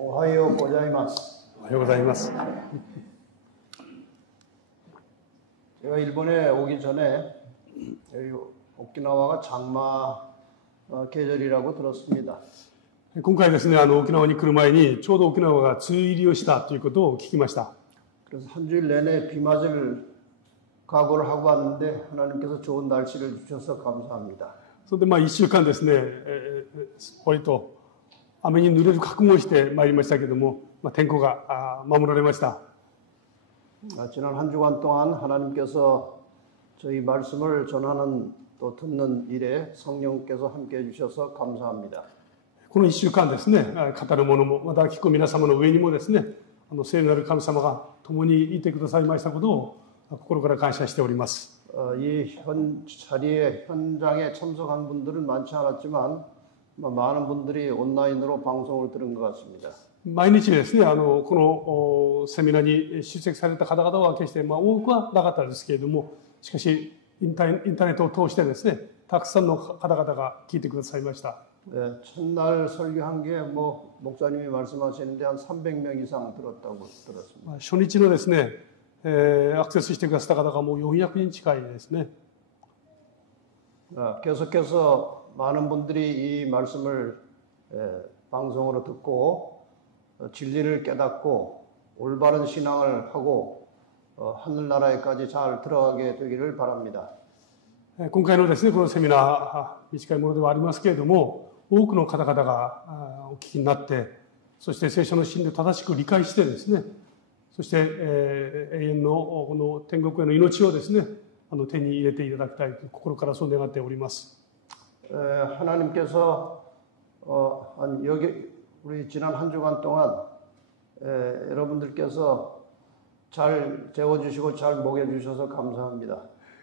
おはようございます。おはようございます。 제가 일본에 오기 전에 여기 오키나와가 장마 계절이라고 들었습니다. 今回ですね、沖縄に来る前にちょうど沖縄が梅雨入りをしたということを聞きました。 그래서 한 주일 내내 비 맞을 각오를 하고 왔는데 하나님께서 좋은 날씨를 주셔서 감사합니다. それで1週間ですね、割と雨に濡れる覚悟をしてまいりましたけれども、天候が守られました。 지난 한 주간 동안 하나님께서 저희 말씀을 전하는 또 듣는 일에 성령께서 함께해 주셔서 감사합니다. この1週間ですね、語る者もまた聞く皆様の上にもですね、聖なる神様が共にいてくださいましたことを心から感謝しております。 이 자리에 현장에 참석한 분들은 많지 않았지만 많은 분들이 온라인으로 방송을 들은 것 같습니다. 毎日ですね、このセミナーに出席された方々は決して多くはなかったですけれども、しかしインターネットを通してですね、たくさんの方々が聞いてくださいました。 첫날 설교한 게 목사님이 말씀하시는데 한 300명 이상 들었다고 들었습니다. 初日のですね、アクセスしてくださった方がもう400人近いですね。 계속해서 많은 분들이 이 말씀을 방송으로 듣고 진리를 깨닫고 올바른 신앙을 하고 하늘나라에까지 잘 들어가게 되기를 바랍니다. 今回のですね、このセミナー、短いものではありますけれども、多くの方々がお聞きになって、そして聖書の真理を正しく理解してですね、そして永遠のこの天国への命をですね、手に入れていただきたいと心からそう願っております。 하나님께서 우리 지난 한 주간 동안 여러분들께서 잘 재워주시고 잘 먹여주셔서 감사합니다.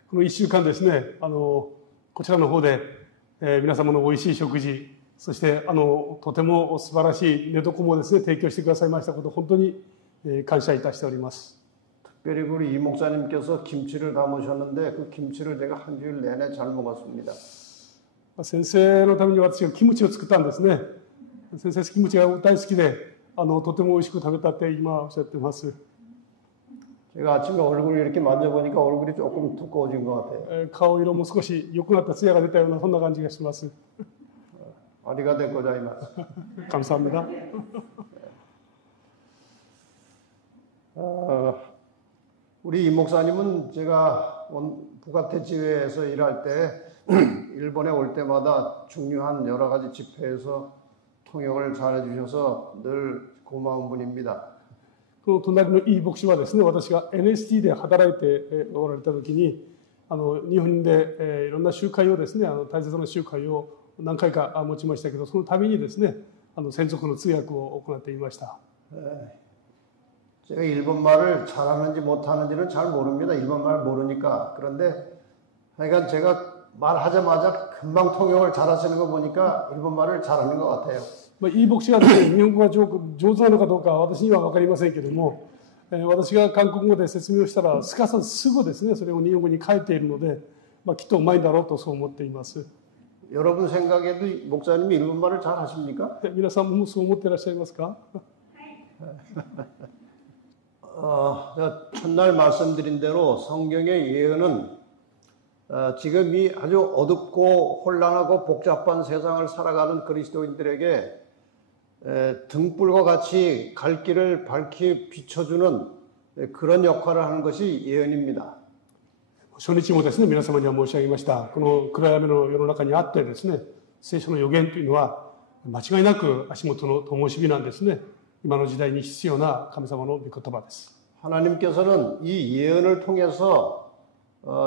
この1週間ですね、こちらの方で、皆様のおいしい食事、そしてとても素晴らしい寝床もですね、提供してくださいましたこと、本当に感謝いたしております。 특별히 우리 이 목사님께서 김치를 담으셨는데 그 김치를 제가 한 주일 내내 잘 먹었습니다. 先生のために私がキムチを作ったんですね。先生キムチが大好きで、とても美味しく食べたって今おっしゃってます。 제가 아침에 얼굴을 이렇게 만져보니까 얼굴이 조금 두꺼워진 것 같아요. 顔色も少し良くなった艶が出たようなそんな感じがします。 아리가데 고자이마스. 감사합니다. 우리 이 목사님은 제가 부가테 지회에서 일할 때 일본에 올 때마다 중요한 여러 가지 집회에서 통역을 잘 해주셔서 늘 고마운 분입니다. この隣のいい牧師はですね、私が NST で働いておられた時に、日本でいろんな集会をですね、大切な集会を何回か持ちましたけど、その度にですね、専属の通訳を行っていました。 제가 일본말을 잘하는지 못하는지는 잘 모릅니다. 일본말 모르니까. 그런데 하여간 제가 말하자마자 금방 통역을 잘하시는 거 보니까 일본말을 잘하는 것 같아요. いい牧師がですね、日本語が上手なのかどうか私には分かりませんけれども、私が韓国語で説明をしたらすかさずすぐですね、それを日本語に変えているので、きっとうまいんだろうとそう思っています。 여러분 생각에도 목사님이 일본말을 잘 하십니까? 皆さんもそう思っていらっしゃいますか? 제가 첫날 말씀드린 대로 성경의 예언은 지금 이 아주 어둡고 혼란하고 복잡한 세상을 살아가는 그리스도인들에게 등불과 같이 갈 길을 밝히 비춰주는 그런 역할을 하는 것이 예언입니다. 初日もですね、皆様には申し上げました。この暗闇の世の中にあってですね、聖書の予言というのは間違いなく足元の灯火なんですね。今の時代に必要な神様の御言葉です。 하나님께서는 이 예언을 통해서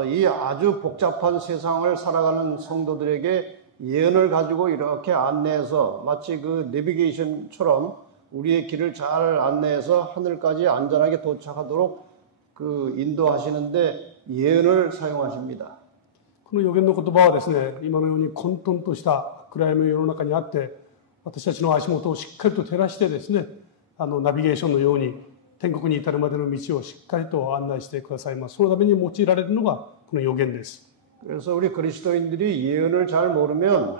이 아주 복잡한 세상을 살아가는 성도들에게 예언을 가지고 이렇게 안내해서 마치 그 내비게이션처럼 우리의 길을 잘 안내해서 하늘까지 안전하게 도착하도록 그 인도하시는데 예언을 사용하십니다. この予言の言葉はですね、今のように混沌とした暗闇の世の中にあって、私たちの足元をしっかりと照らしてですね、ナビゲーションのように天国に至るまでの道をしっかりと案内してくださいます。そのために用いられるのがこの予言です。 그래서 우리 그리스도인들이 예언을 잘 모르면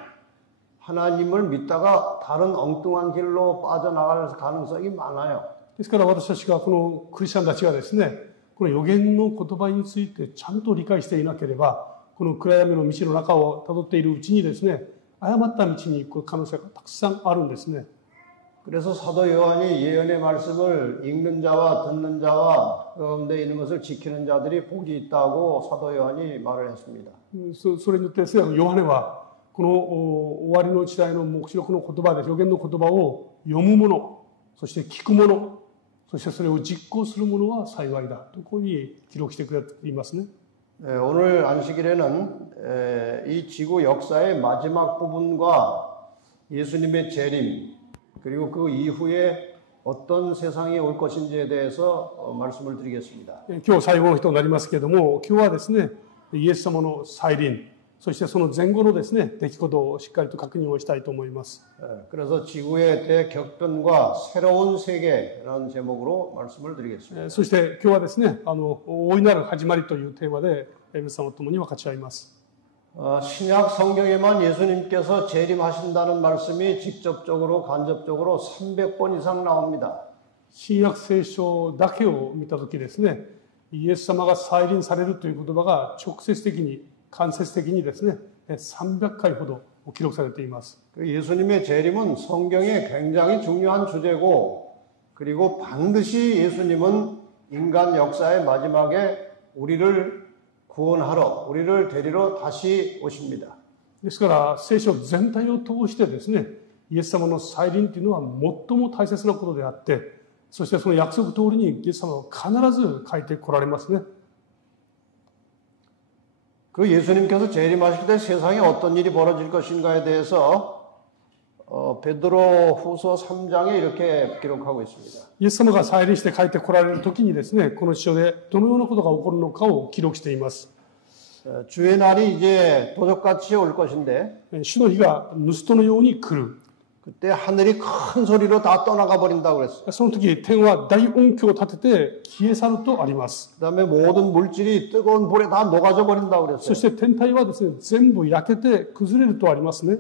하나님을 믿다가 다른 엉뚱한 길로 빠져나갈 가능성이 많아요. ですから私たちがこのクリスチャンたちがですね、この予言の言葉についてちゃんと理解していなければ、この暗闇の道の中を辿っているうちにですね、誤った道に行く可能性がたくさんあるんですね。 그래서 사도 요한이 예언의 말씀을 읽는 자와 듣는 자와 그 가운데 있는 것을 지키는 자들이 복이 있다고 사도 요한이 말을 했습니다. それによってヨハネはこの終わりの時代の黙示録の言葉で予言の言葉を読む者、そして聞く者、そしてそれを実行する者は幸いだとこういうふうに記録してくれていますね。 오늘 안식일에는 이 지구 역사의 마지막 부분과 예수님의 재림 그리고 그 이후에 어떤 세상이 올 것인지에 대해서 말씀을 드리겠습니다. 今日最後の日となりますけれども、今日はですね、イエス様の再臨、そしてその前後のですね、出来事をしっかりと確認をしたいと思います。 그래서 지구의 대격변과 새로운 세계라는 제목으로 말씀을 드리겠습니다. そして今日はですね、大いなる始まりというテーマで皆様と共に分かち合います。 신약 성경에만 예수님께서 재림하신다는 말씀이 직접적으로 간접적으로 300번 이상 나옵니다. 新約聖書だけを見たときですね、イエス様が再臨されるという言葉が直接的に、間接的にですね、300回ほど記録されています。 예수님의 재림은 성경에 굉장히 중요한 주제고, 그리고 반드시 예수님은 인간 역사의 마지막에 우리를 구원하러, 우리를 데리러 다시 오십니다. ですから聖書全体を通してですね、イエス様の再臨というのは最も大切なことであって、そしてその約束通りにイエス様は必ず書いてこられますね。 그 예수님께서 재림하실 때 세상에 어떤 일이 벌어질 것인가에 대해서 베드로 후서 3장에 이렇게 기록하고 있습니다. イエス様が再臨して帰ってこられる時にですね、この書でどのようなことが起こるのかを記録しています。 주의 날이 이제 도적같이 올 것인데 主の日が盗人のように来る。 그때 하늘이 큰 소리로 다 떠나가 버린다고 그랬어요. その時天は大音響を立てて消え去るとあります。 그다음에 모든 물질이 뜨거운 불에 다 녹아져 버린다고 そ 그랬어요. して天体はですね、全部焼けて崩れるとありますね。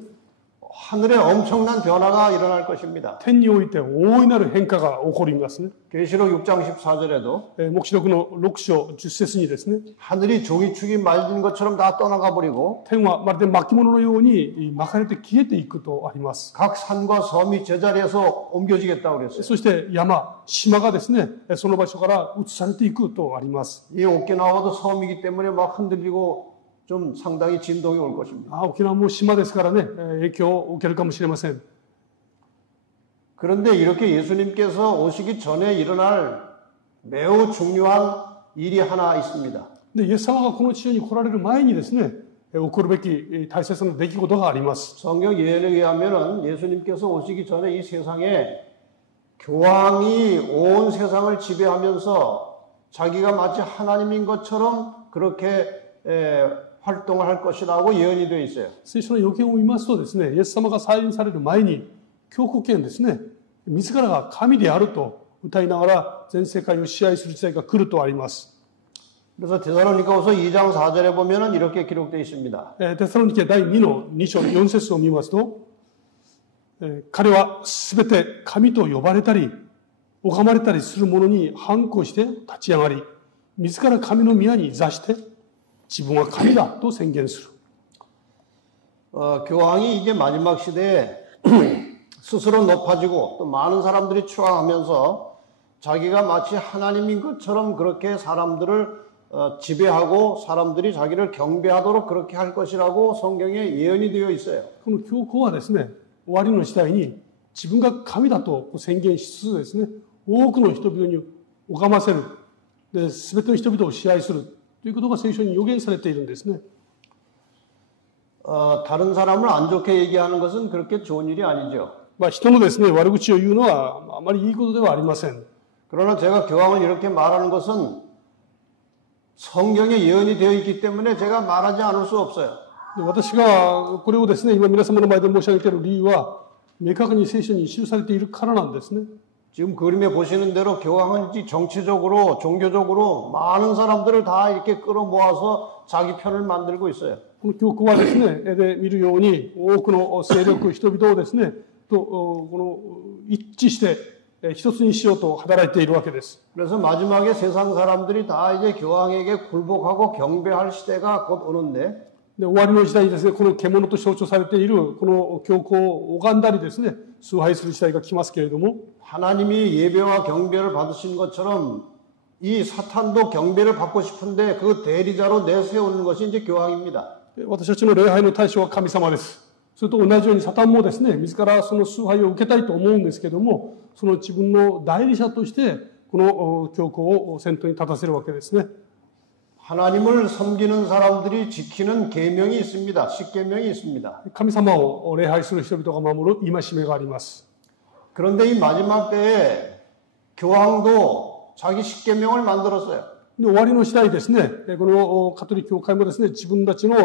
하늘에 엄청난 변화가 일어날 것입니다. 天において大いなる変化が起こりますね。 계시록 6장 14절에도 黙示録の6章10節にですね、 하늘이 종이축이 말린 것처럼 다 떠나가 버리고 天はまるで巻物のように巻かれて消えていくとあります。 각 산과 섬이 제자리에서 옮겨지겠다고 그랬어요. そして山、島がですね、その場所から移されていくとあります。 이 오키나와도 섬이기 때문에 막 흔들리고 좀 상당히 진동이 올 것입니다. 沖縄も島ですからね、影響を受けるかもしれません。 그런데 이렇게 예수님께서 오시기 전에 일어날 매우 중요한 일이 하나 있습니다. で、イエス様がこの地上に来られる前にですね、起こるべき大切な出来事があります。 성경 예언에 의하면은 예수님께서 오시기 전에 이 세상에 교황이 온 세상을 지배하면서 자기가 마치 하나님인 것처럼 그렇게 활동을 할 것이라고 예언이 되어 있어요. 聖書の予見を見ますとですね、イエス様が再臨される前に、教皇権ですね、自らが神であると歌いながら全世界を支配する時代が来るとあります。 그래서 데살로니가후서 2장 4절에 보면은 이렇게 기록되어 있습니다. テサロニケ第2の2章4節を見ますと、彼はすべて神と呼ばれたり、拝まれたりする者に反抗して立ち上がり、自ら神の宮に座して、自分は神だと宣言する。 교황이 이제 마지막 시대에 스스로 높아지고 또 많은 사람들이 추앙하면서 자기가 마치 하나님인 것처럼 그렇게 사람들을 지배하고 사람들이 자기를 경배하도록 그렇게 할 것이라고 성경에 예언이 되어 있어요. この教皇はですね、終わりの時代に自分が神だと宣言しつつですね、多くの人々に拝ませる、すべての人々を支配するということが聖書に予言されているんですね。 다른 사람을 안 좋게 얘기하는 것은 그렇게 좋은 일이 아니죠. 人のですね、悪口を言うのはあまりいいことではありません。 그러나 제가 교황을 이렇게 말하는 것은 성경에 예언이 되어 있기 때문에 제가 말하지 않을 수 없어요. 私がこれをですね、今皆様の前で申し上げている理由は、明確に聖書に記されているからなんですね。 지금 그림에 보시는 대로 교황은 정치적으로, 종교적으로 많은 사람들을 다 이렇게 끌어모아서 자기 편을 만들고 있어요. この教皇はですね、絵で見るように、多くの勢力、人々をですね、この一致して、一つにしようと働いているわけです。 그래서 마지막에 세상 사람들이 다 이제 교황에게 굴복하고 경배할 시대가 곧 오는데 で、終わりの時代にですね、この獣と象徴されている、この教皇を拝んだりですね、崇拝する時代が来ますけれども、 하나님이 예배와 경배를 받으신 것처럼 이 사탄도 경배를 받고 싶은데 그 대리자로 내세우는 것이 이제 교황입니다. 私たちの礼拝の対象は神様です。それと同じようにサタンもですね、自らその崇拝を受けたいと思うんですけども、その自分の代理者として、この教皇を先頭に立たせるわけですね。 하나님을 섬기는 사람들이 지키는 계명이 있습니다. 십계명이 있습니다. 神様を礼拝する人々が守る戒めがあります。 그런데 이 마지막 때에 교황도 자기 십계명을 만들었어요. で、終わりの時代ですね、このカトリック教会もですね、自分たちの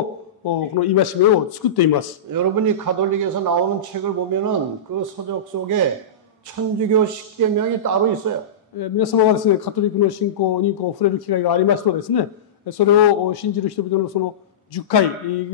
この戒めを作っています。 여러분이 가톨릭에서 나오는 책을 보면은 그 서적 속에 천주교 십계명이 따로 있어요. 皆様がですね、カトリックの信仰に触れる機会がありますとですね、それを信じる人々のその10回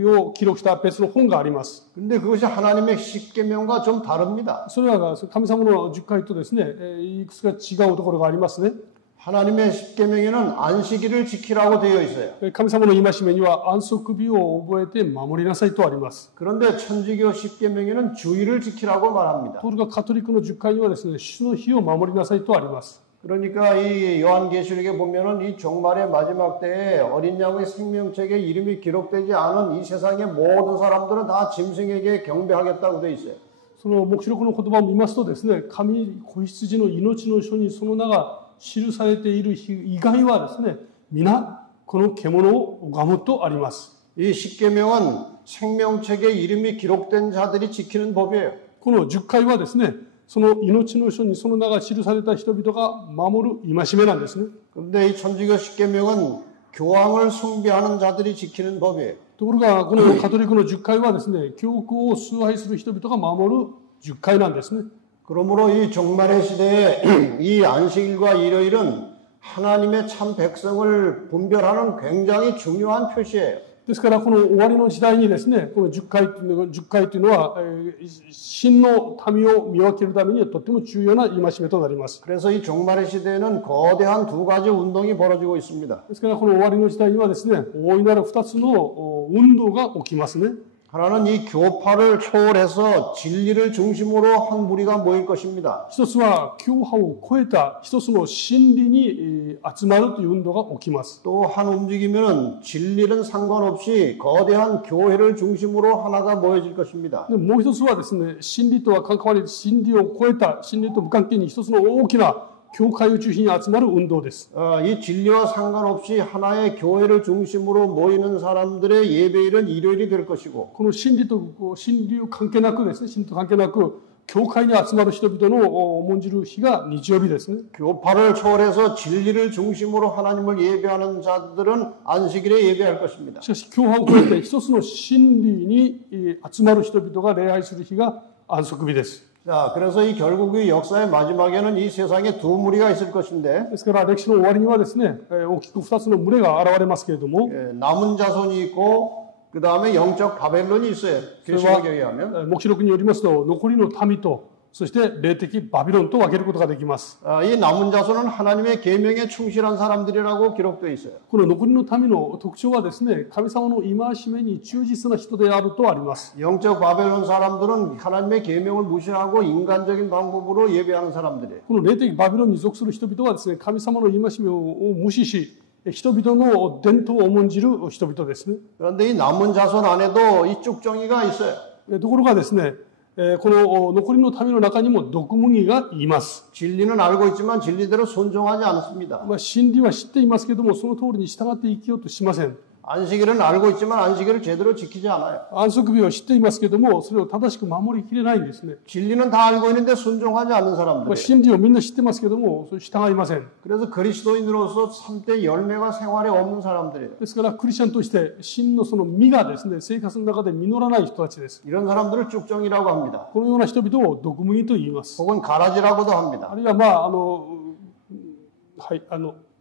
を記録した別の本があります。 근데 그것이 하나님의 십계명과 좀 다릅니다. それは神様の10回とですね、いくつか違うところがありますね。 하나님의 십계명에는 안식일을 지키라고 되어 있어요. 神様の戒めには安息日を覚えて守りなさいとあります。 그런데 천주교 십계명에는 주일을 지키라고 말합니다. ところがカトリックの10回にはですね、主の日を守りなさいとあります。 그러니까 이 요한계시록에 보면은 이 종말의 마지막 때에 어린 양의 생명책에 이름이 기록되지 않은 이 세상의 모든 사람들은 다 짐승에게 경배하겠다고 되어 있어요. その黙示録の言葉を見ますとですね、神子羊の命の書にその名が記されている日以外はですね、皆この獣を拝むとあります。 이 십계명은 생명책에 이름이 기록된 자들이 지키는 법이에요. この10回はですね、その命の書にその名が記された人々が守る戒めなんですね。 그런데 이 천주교 십계명은 교황을 숭배하는 자들이 지키는 법이에요. ところがこのカトリックの10回はですね、教皇を崇拝する人々が守る10回なんですね。 그러므로 이 종말의 시대에 이 안식일과 일요일은 하나님의 참 백성을 분별하는 굉장히 중요한 표시예요. ですからこの終わりの時代にですね、この10回というのは、真の民を見分けるためにはとっても重要な戒めとなります。 그래서 이 종말의 시대에는 거대한 두 가지 운동이 벌어지고 있습니다. ですからこの終わりの時代にはですね、大いなる2つの運動が起きますね。 하나는 이 교파를 초월해서 진리를 중심으로 한 무리가 모일 것입니다. 一つは教派を超えた一つの真理に集まるという運動が起きます。 또 한 움직임에는 진리는 상관없이 거대한 교회를 중심으로 하나가 모여질 것입니다. でもう一つはですね、真理とは関わり、真理を超えた、真理と無関係に一つの大きな教会を中心に集まる運動です。 이 진리와 상관없이 하나의 교회를 중심으로 모이는 사람들의 예배일은 일요일이 될 것이고 この真理と関係なくですね、真理と関係なく、教会に集まる人々の重んじる日が日曜日ですね。 교파를 초월해서 진리를 중심으로 하나님을 예배하는 자들은 안식일에 예배할 것입니다. しかし、教派を超えて一つの真理に集まる人々が礼拝する日が安息日です。 자, 그래서 이 결국 이 역사의 마지막에는 이 세상에 두 무리가 있을 것인데 ですから歴史の終わりにはですね、大きく2つの群れが現れますけれども、 남은 자손이 있고 그 다음에 영적 바벨론이 있어요. 계시록에 의하면 黙示録によりますと、残りの民と、そして霊的バビロンと分けることができます。 이 남은 자손은 하나님의 계명에 충실한 사람들이라고 기록되어 있어요. この残りの民の特徴はですね、神様の戒めに忠実な人であるとあります。 영적 바벨론 사람들은 하나님의 계명을 무시하고 인간적인 방법으로 예배하는 사람들이에요. この霊的バビロンに属する人々はですね、神様の戒めを無視し、人々の伝統を重んじる人々ですね。 그런데 이 남은 자손 안에도 이 쭉정이가 있어요. ところがですね、この残りの民の中にも毒麦がいます。 진리는 알고 있지만 진리대로 순종하지 않습니다. 真理は知っていますけども、その通りに従って生きようとしません。 안식일은 알고 있지만 안식일을 제대로 지키지 않아요. 安息日を知っていますけども、それを正しく守りきれないんですね。 진리는 다 알고 있는데 순종하지 않는 사람들. 真理をみんな知ってますけども、それ従いません。 그래서 그리스도인으로서 참된 열매가 생활에 없는 사람들이에요. ですからクリスチャンとして真のその実がですね、生活の中で実らない人たちです。 이런 사람들을 쭉정이라고 합니다. このような人々を毒麦と言います。 혹은 가라지라고도 합니다. あるいは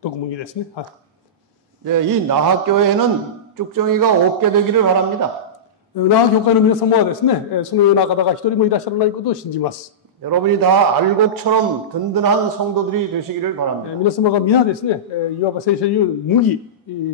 毒麦ですね。はい。이 나학교회는 쭉정이가 없게 되기를 바랍니다. 那覇教会の皆様はですね、そのような方が一人もいらっしゃらないことを信じます。 여러분이 다 알곡처럼 든든한 성도들이 되시기를 바랍니다. 皆様が皆ですね、いわば聖書に言う麦、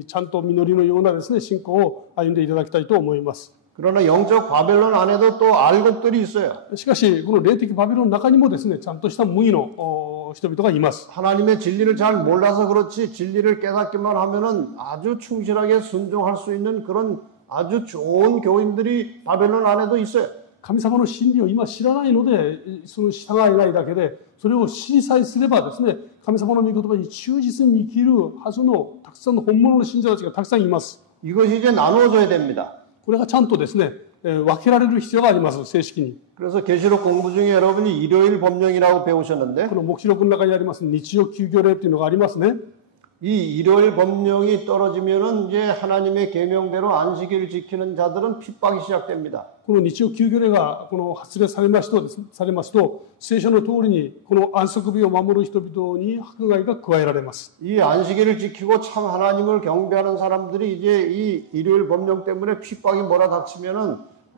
ちゃんと実りのようなですね、信仰を歩んでいただきたいと思います。 그러나 영적 바벨론 안에도 또 알곡들이 있어요. しかし、この霊的バビロンの中にもですね、ちゃんとした麦の人々がいます。 하나님의 진리를 잘 몰라서 그렇지 진리를 깨닫기만 하면은 아주 충실하게 순종할 수 있는 그런 아주 좋은 교인들이 바벨론 안에도 있어요. 神様の真理を今知らないので、その従えないだけで、それを知りさえすればですね、神様の御言葉に忠実に生きるはずのたくさんの本物の信者たちがたくさんいます。 이것이 이제 나누어져야 됩니다. これがちゃんとですね、分けられる必要があります、正式に。 그래서 계시록 공부 중에 여러분이 일요일 법령이라고 배우셨는데 この黙示録の中にあります日曜休業令というのがありますね。 이 일요일 법령이 떨어지면은 이제 하나님의 계명대로 안식일을 지키는 자들은 핍박이 시작됩니다. この日曜休業令がこの発令されますと、聖書の通りにこの安息日を守る人々に迫害が加えられます。 이 안식일을 지키고 참 하나님을 경배하는 사람들이 이제 이 일요일 법령 때문에 핍박이 몰아닥치면은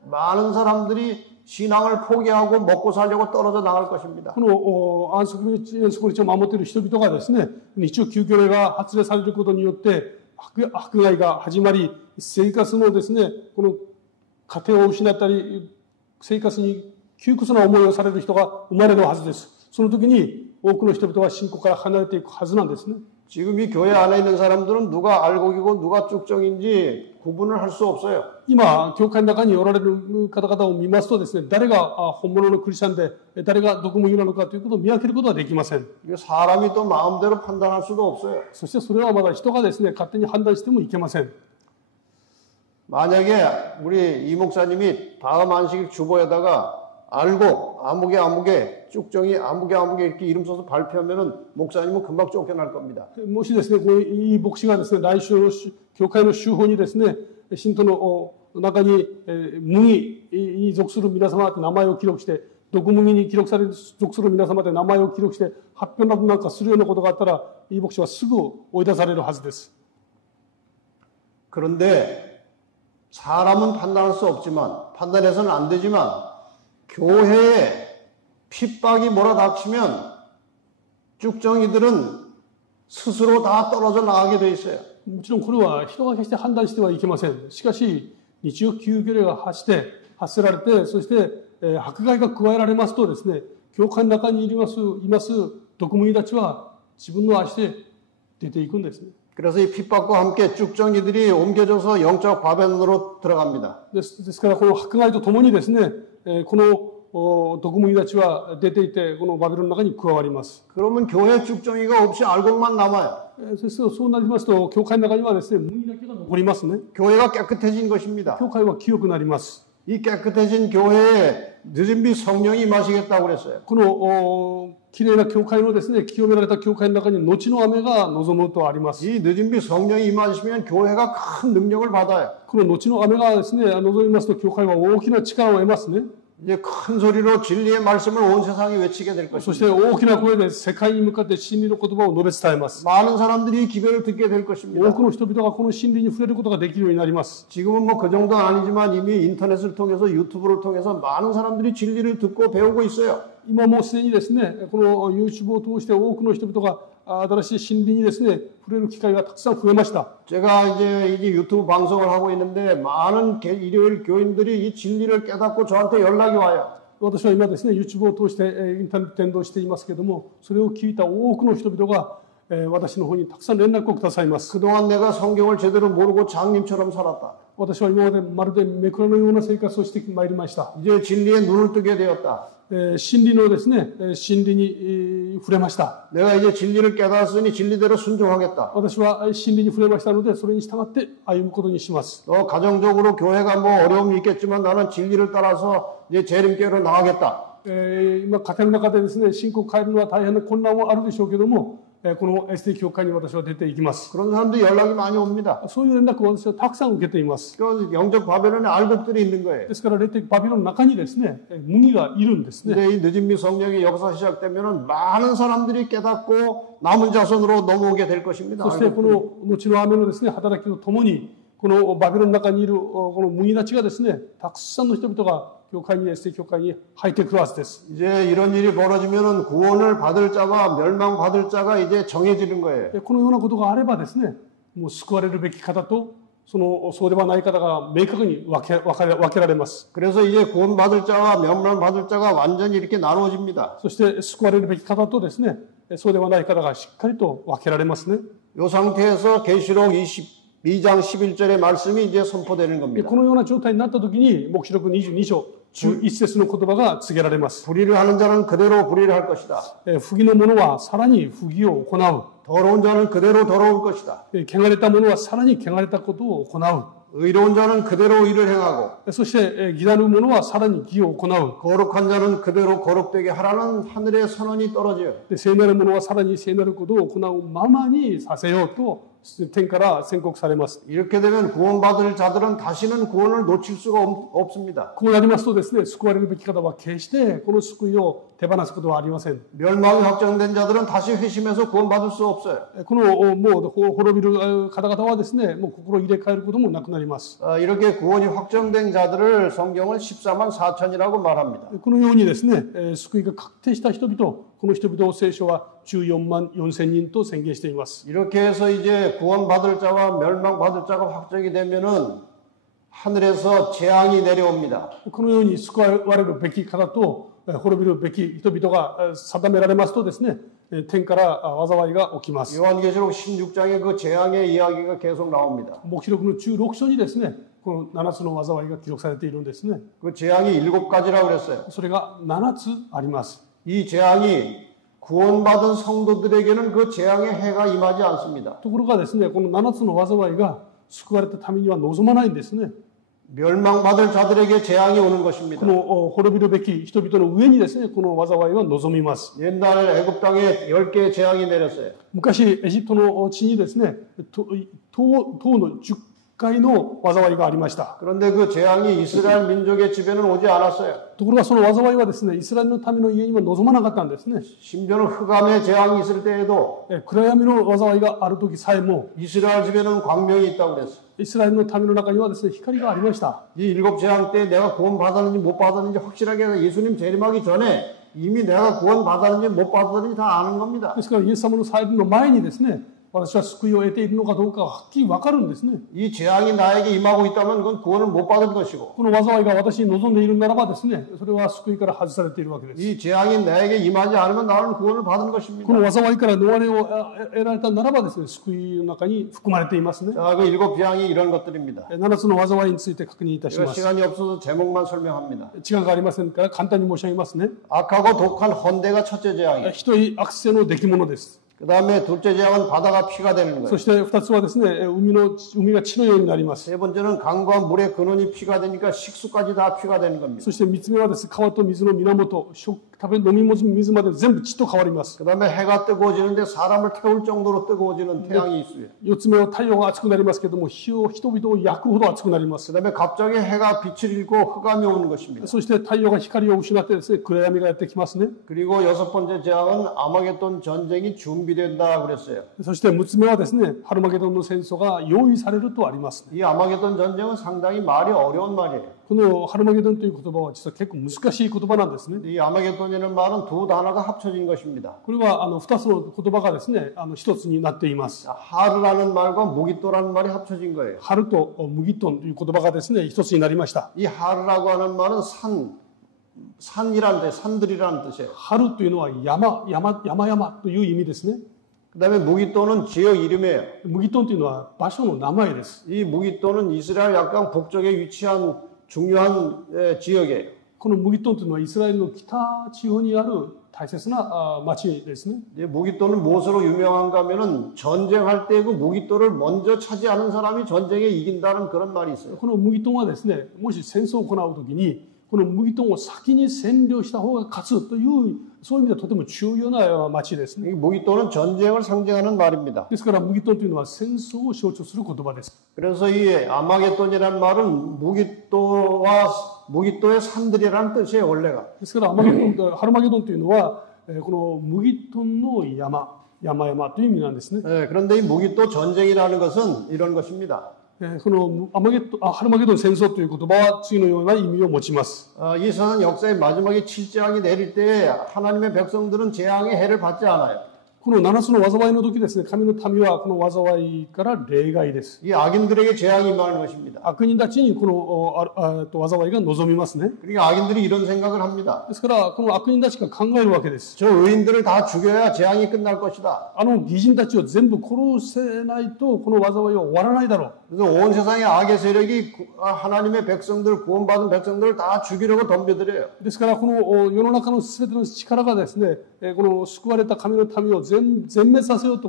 많은 사람들이 신앙을 포기하고 먹고 살려고 떨어져 나갈 것입니다. この安息日を守っている人々がですね、日曜休業令が発令されることによって迫害が始まり、生活のですね、この家庭を失ったり、生活に窮屈な思いをされる人が生まれるはずです。その時に多くの人々は信仰から離れていくはずなんですね。 지금 이 교회 안에 있는 사람들은 누가 알곡이고 누가 쭉정인지 구분을 할 수 없어요. 今、教会の中におられる方々を見ますとですね、誰が本物のクリスチャンで、誰が毒麦なのかということを見分けることはできません。 사람이 또 마음대로 판단할 수도 없어요. そしてそれはまだ人がですね、勝手に判断してもいけません。 만약에 우리 이 목사님이 다음 안식일 주보에다가 알곡, 아무개, 쭉정이 아무개 이렇게 이름 써서 발표하면은 목사님은 금방 쫓겨날 겁니다. もしですね、このいい牧師がですね、来週の教会の週報にですね、信徒の中に麦に属する皆様って名前を記録して、毒麦に記録される属する皆様って名前を記録して、発表などなんかするようなことがあったら、いい牧師はすぐ追い出されるはずです。 그런데 사람은 판단할 수 없지만, 판단해서는 안 되지만, 교회에 핍박이 몰아닥치면 쭉정이들은 스스로 다 떨어져 나가게 돼 있어요. もちろんこれは人が決して判断してはいけません。しかし、日曜休業令が発せられて、そして迫害が加えられますとですね、教会の中にいます毒麦たちは自分の足で出ていくんですね。 그래서 이 핍박과 함께 쭉정이들이 옮겨져서 영적 바벨론으로 들어갑니다. ですからこの迫害とともにですね、この毒麦たちは出ていて、このバビロンの中に加わります。 그러면 교회 쭉정이가 없이 알곡만 남아요. そうなりますと、教会の中にはですね、麦だけが残りますね。 교회가 깨끗해진 것입니다. 教会は清くなります。 이 깨끗해진 교회에 늦은 비 성령이 임하시겠다고 그랬어요. このきれいな教会のですね、清められた教会の中に後の雨が望むとあります。 이 늦은 비 성령이 임하시면 교회가 큰 능력을 받아요. この後の雨がですね、望みますと教会は大きな力を得ますね。 이제 큰 소리로 진리의 말씀을 온 세상에 외치게 될 そして 것입니다. 大きな声で世界に向かって真理の言葉を述べ伝えます。 많은 사람들이 이 기별을 듣게 될 多 것입니다. くの人々がこの真理に触れることができるようになります。 지금은 뭐 그 정도는 아니지만 이미 인터넷을 통해서 유튜브를 통해서 많은 사람들이 진리를 듣고 배우고 있어요. 今もうすでにですね、この YouTube を通して多くの人々が新しい真理にですね、触れる機会がたくさん増えました。 제가 이제 유튜브 방송을 하고 있는데 많은 일요일 교인들이 이 진리를 깨닫고 저한테 연락이 와요. 私は今ですね、YouTube を通してインターネット伝道していますけれども、それを聞いた多くの人々が私の方にたくさん連絡をくださいます。 그동안 내가 성경을 제대로 모르고 장님처럼 살았다. 私は今までまるでめくらのような生活をしてまいりました。 이제 진리에 눈을 뜨게 되었다. 真理のですね、真理に触れました。 내가 이제 진리를 깨달았으니 진리대로 순종하겠다. 私は真理に触れましたので、それに従って歩むことにします。 가정적으로 교회가 뭐 어려움이 있겠지만 나는 진리를 따라서 이제 재림교회로 나가겠다. 今、家庭の中でですね、信仰を変えるのは大変な困難はあるでしょうけども、このエステ教会に私は出て行きます。 그런 사람들이 연락이 많이 옵니다. そういう連絡を私はたくさん受けています。 그 영적 바벨론에 알곡들이 있는 거예요. ですから霊的バビロンの中にですね、麦がいるんですね。 근데 이 늦은 미 성령의 역사 시작되면은 많은 사람들이 깨닫고 남은 자손으로 넘어오게 될 것입니다. そしてこの後の雨のですね、働きとともに、このバビロンの中にいるこの麦たちがですね、たくさんの人々が教会に、エステ教会に入ってくるはずです。 이제 이런 일이 벌어지면은 구원을 받을 자와 멸망받을 자가 이제 정해지는 거예요. このようなことがあればですね、もう救われるべき方と、そうではない方が明確に分けられます。 그래서 이제 구원받을 자와 멸망받을 자가 완전히 이렇게 나누어집니다. そして救われるべき方とですね、そうではない方がしっかりと分けられますね。 이 상태에서 계시록 22장 11절의 말씀이 이제 선포되는 겁니다. このような状態になったときに、黙示録22章11節の言葉が告げられます。 불의를 하는 자는 그대로 불의를 할 것이다. 不義の者はさらに不義を行う。 더러운 자는 그대로 더러울 것이다. 汚れた者はさらに汚れたことを行う。 의로운 자는 그대로 의를 행하고 そして義なる者はさらに義を行う。 거룩한 자는 그대로 거룩되게 하라는 하늘의 선언이 떨어져요. 聖なる者はさらに聖なることを行うままにさせようと天から宣告されます。 이렇게 되면 구원받을 자들은 다시는 구원을 놓칠 수가 없습니다. こうなりますとですね、救われるべき方は決してこの救いを手放すことはありません。 멸망이 확정된 자들은 다시 회심해서 구원받을 수 없어요. このもう滅びる方々はですね、もう心を入れ替えることもなくなります。 이렇게 구원이 확정된 자들을 성경은 14만 4천이라고 말합니다. このようにですね、救いが確定した人々、この人々を聖書は14万4千人と宣言しています。 이렇게 해서 이제 구원받을 자와 멸망받을 자가 확정이 되면은 하늘에서 재앙이 내려옵니다. このように救われるべき方と滅びるべき人々が定められますとですね、天から災いが起きます。 요한계시록 16장에 그 재앙의 이야기가 계속 나옵니다. 黙示録の16章にですね、この7つの災いが記録されているんですね。 그 재앙이 7가지라고 그랬어요. それが7つあります。 이 재앙이 구원받은 성도들에게는 그 재앙의 해가 임하지 않습니다. ところがですね、この7つの災いが救われたためには望まないんですね。 멸망받을 자들에게 재앙이 오는 것입니다. この滅びるべき人々の上にですね、この災いは望みます。 옛날 애굽 땅에 10개의 재앙이 내렸어요. 昔エジプトの地にですね、塔の10回の災いがありました。 그런데 그 재앙이 이스라엘 민족의 집에는 오지 않았어요. ところがその災いはですね、イスラエルの民の家には望まなかったんですね。 심지어는 흑암의 재앙이 있을 때에도 暗闇の災いがある時さえも 이스라엘 집에는 광명이 있다고 그랬어요. イスラエルの民の中にはですね、光がありました。 이 7재앙 때 내가 구원받았는지 못 받았는지 확실하게 예수님 재림하기 전에 이미 내가 구원받았는지 못 받았는지 다 아는 겁니다. ですからイエス様の再臨の前にですね、私は救いを得ているのかどうかはっきり分かるんですね。 이 재앙이 나에게 임하고 있다면 그건 구원을 못 받은 것이고 この災いが私に望んでいるならばですね、それは救いから外されているわけです。 이 재앙이 나에게 임하지 않으면 나는 구원을 받은 것입니다. この災いから逃れを得られたならばですね、救いの中に含まれていますね。 자, 그 7재앙이 이런 것들입니다. 7つの災いについて確認いたし 제가 ます。 시간이 없어서 제목만 설명합니다. 時間がありませんから簡単に申し上げますね。 악하고 독한 헌대가 첫째 재앙이에요. ひどい悪性の出来物です。 그 다음에 둘째 재앙은 바다가 피가 되는 거예요. そして2つはですね、海が血のようになります。 세 번째는 강과 물의 근원이 피가 되니까 식수까지 다 피가 되는 겁니다. そして3つ目はですね、川と水の源、飲み水まで全部血と変わります。 그 다음에 해가 뜨거워지는데 사람을 태울 정도로 뜨거워지는 태양이 있어요. 4つ目は太陽が熱くなりますけども、人々を焼くほど熱くなります。 그 다음에 갑자기 해가 빛을 잃고 흑암이 오는 것입니다. そして太陽が光を失ってですね、暗闇がやってきますね。 그리고 여섯 번째 재앙은 아마겟돈 전쟁이 준비된다고 그랬어요. そして6つ目はですね、ハルマゲドンの戦争が用意されるとあります。 이 아마겟돈 전쟁은 상당히 말이 어려운 말이에요. このハルマゲドンという言葉は実は結構難しい言葉なんですね。 이 아마겟돈이라는 말은 두 단어가 합쳐진 것입니다. これは2つの言葉がですね、1つになっています。 하르라는 말과 무기또라는 말이 합쳐진 거예요. 春と麦という言葉がですね、1つになりました。 이 하르라고 하는 말은 산이라는 뜻, 산들이라는 뜻이에요. 春というのは山という意味ですね。 그 다음에 무기또는 지역 이름이에요. 麦とというのは場所の名前です。 이 무기또는 이스라엘 약간 북쪽에 위치한 중요한 지역이에요. この麦とというのはイスラエルの北地方にある大切な町ですね。 무기또는 무엇으로 유명한가 하면은 전쟁할 때 그 무기또를 먼저 차지하는 사람이 전쟁에 이긴다는 그런 말이 있어요. この麦とはですね、もし戦争を行うときに、この麦豚を先に占領した方が勝つという、そういう意味ではとても重要な町ですね。 이 무기또는 전쟁을 상징하는 말입니다. ですから麦豚というのは戦争を象徴する言葉です。 그래서 이 아마겟돈이라는 말은 무기또의 산들이라는 뜻이에요, 원래가. ですからハルマゲドンというのは、この麦豚の山々という意味なんですね。 그런데 이 무기또 전쟁이라는 것은 이런 것입니다. このハルマゲドン戦争という言葉は次のような意味を持ちます。 이 세상 역사의 마지막에 칠재앙이 내릴 때 하나님의 백성들은 재앙의 해를 받지 않아요. この7つの災いの時ですね、神の民はこの災いから例外です。 이 악인들에게 재앙이 임하는 것입니다. 悪人たちにこの災いが望みますね。 그러니까 악인들이 이런 생각을 합니다. ですからこの悪人たちが考えるわけです。 저 의인들을 다 죽여야 재앙이 끝날 것이다. 義人たちを全部殺せないとこの災いは終わらないだろう。 그래서 온 세상의 악의 세력이 하나님의 백성들, 구원받은 백성들을 다 죽이려고 덤벼들어요. ですからこの世の中のすべての力がですね、この救われた神の民を全滅させようと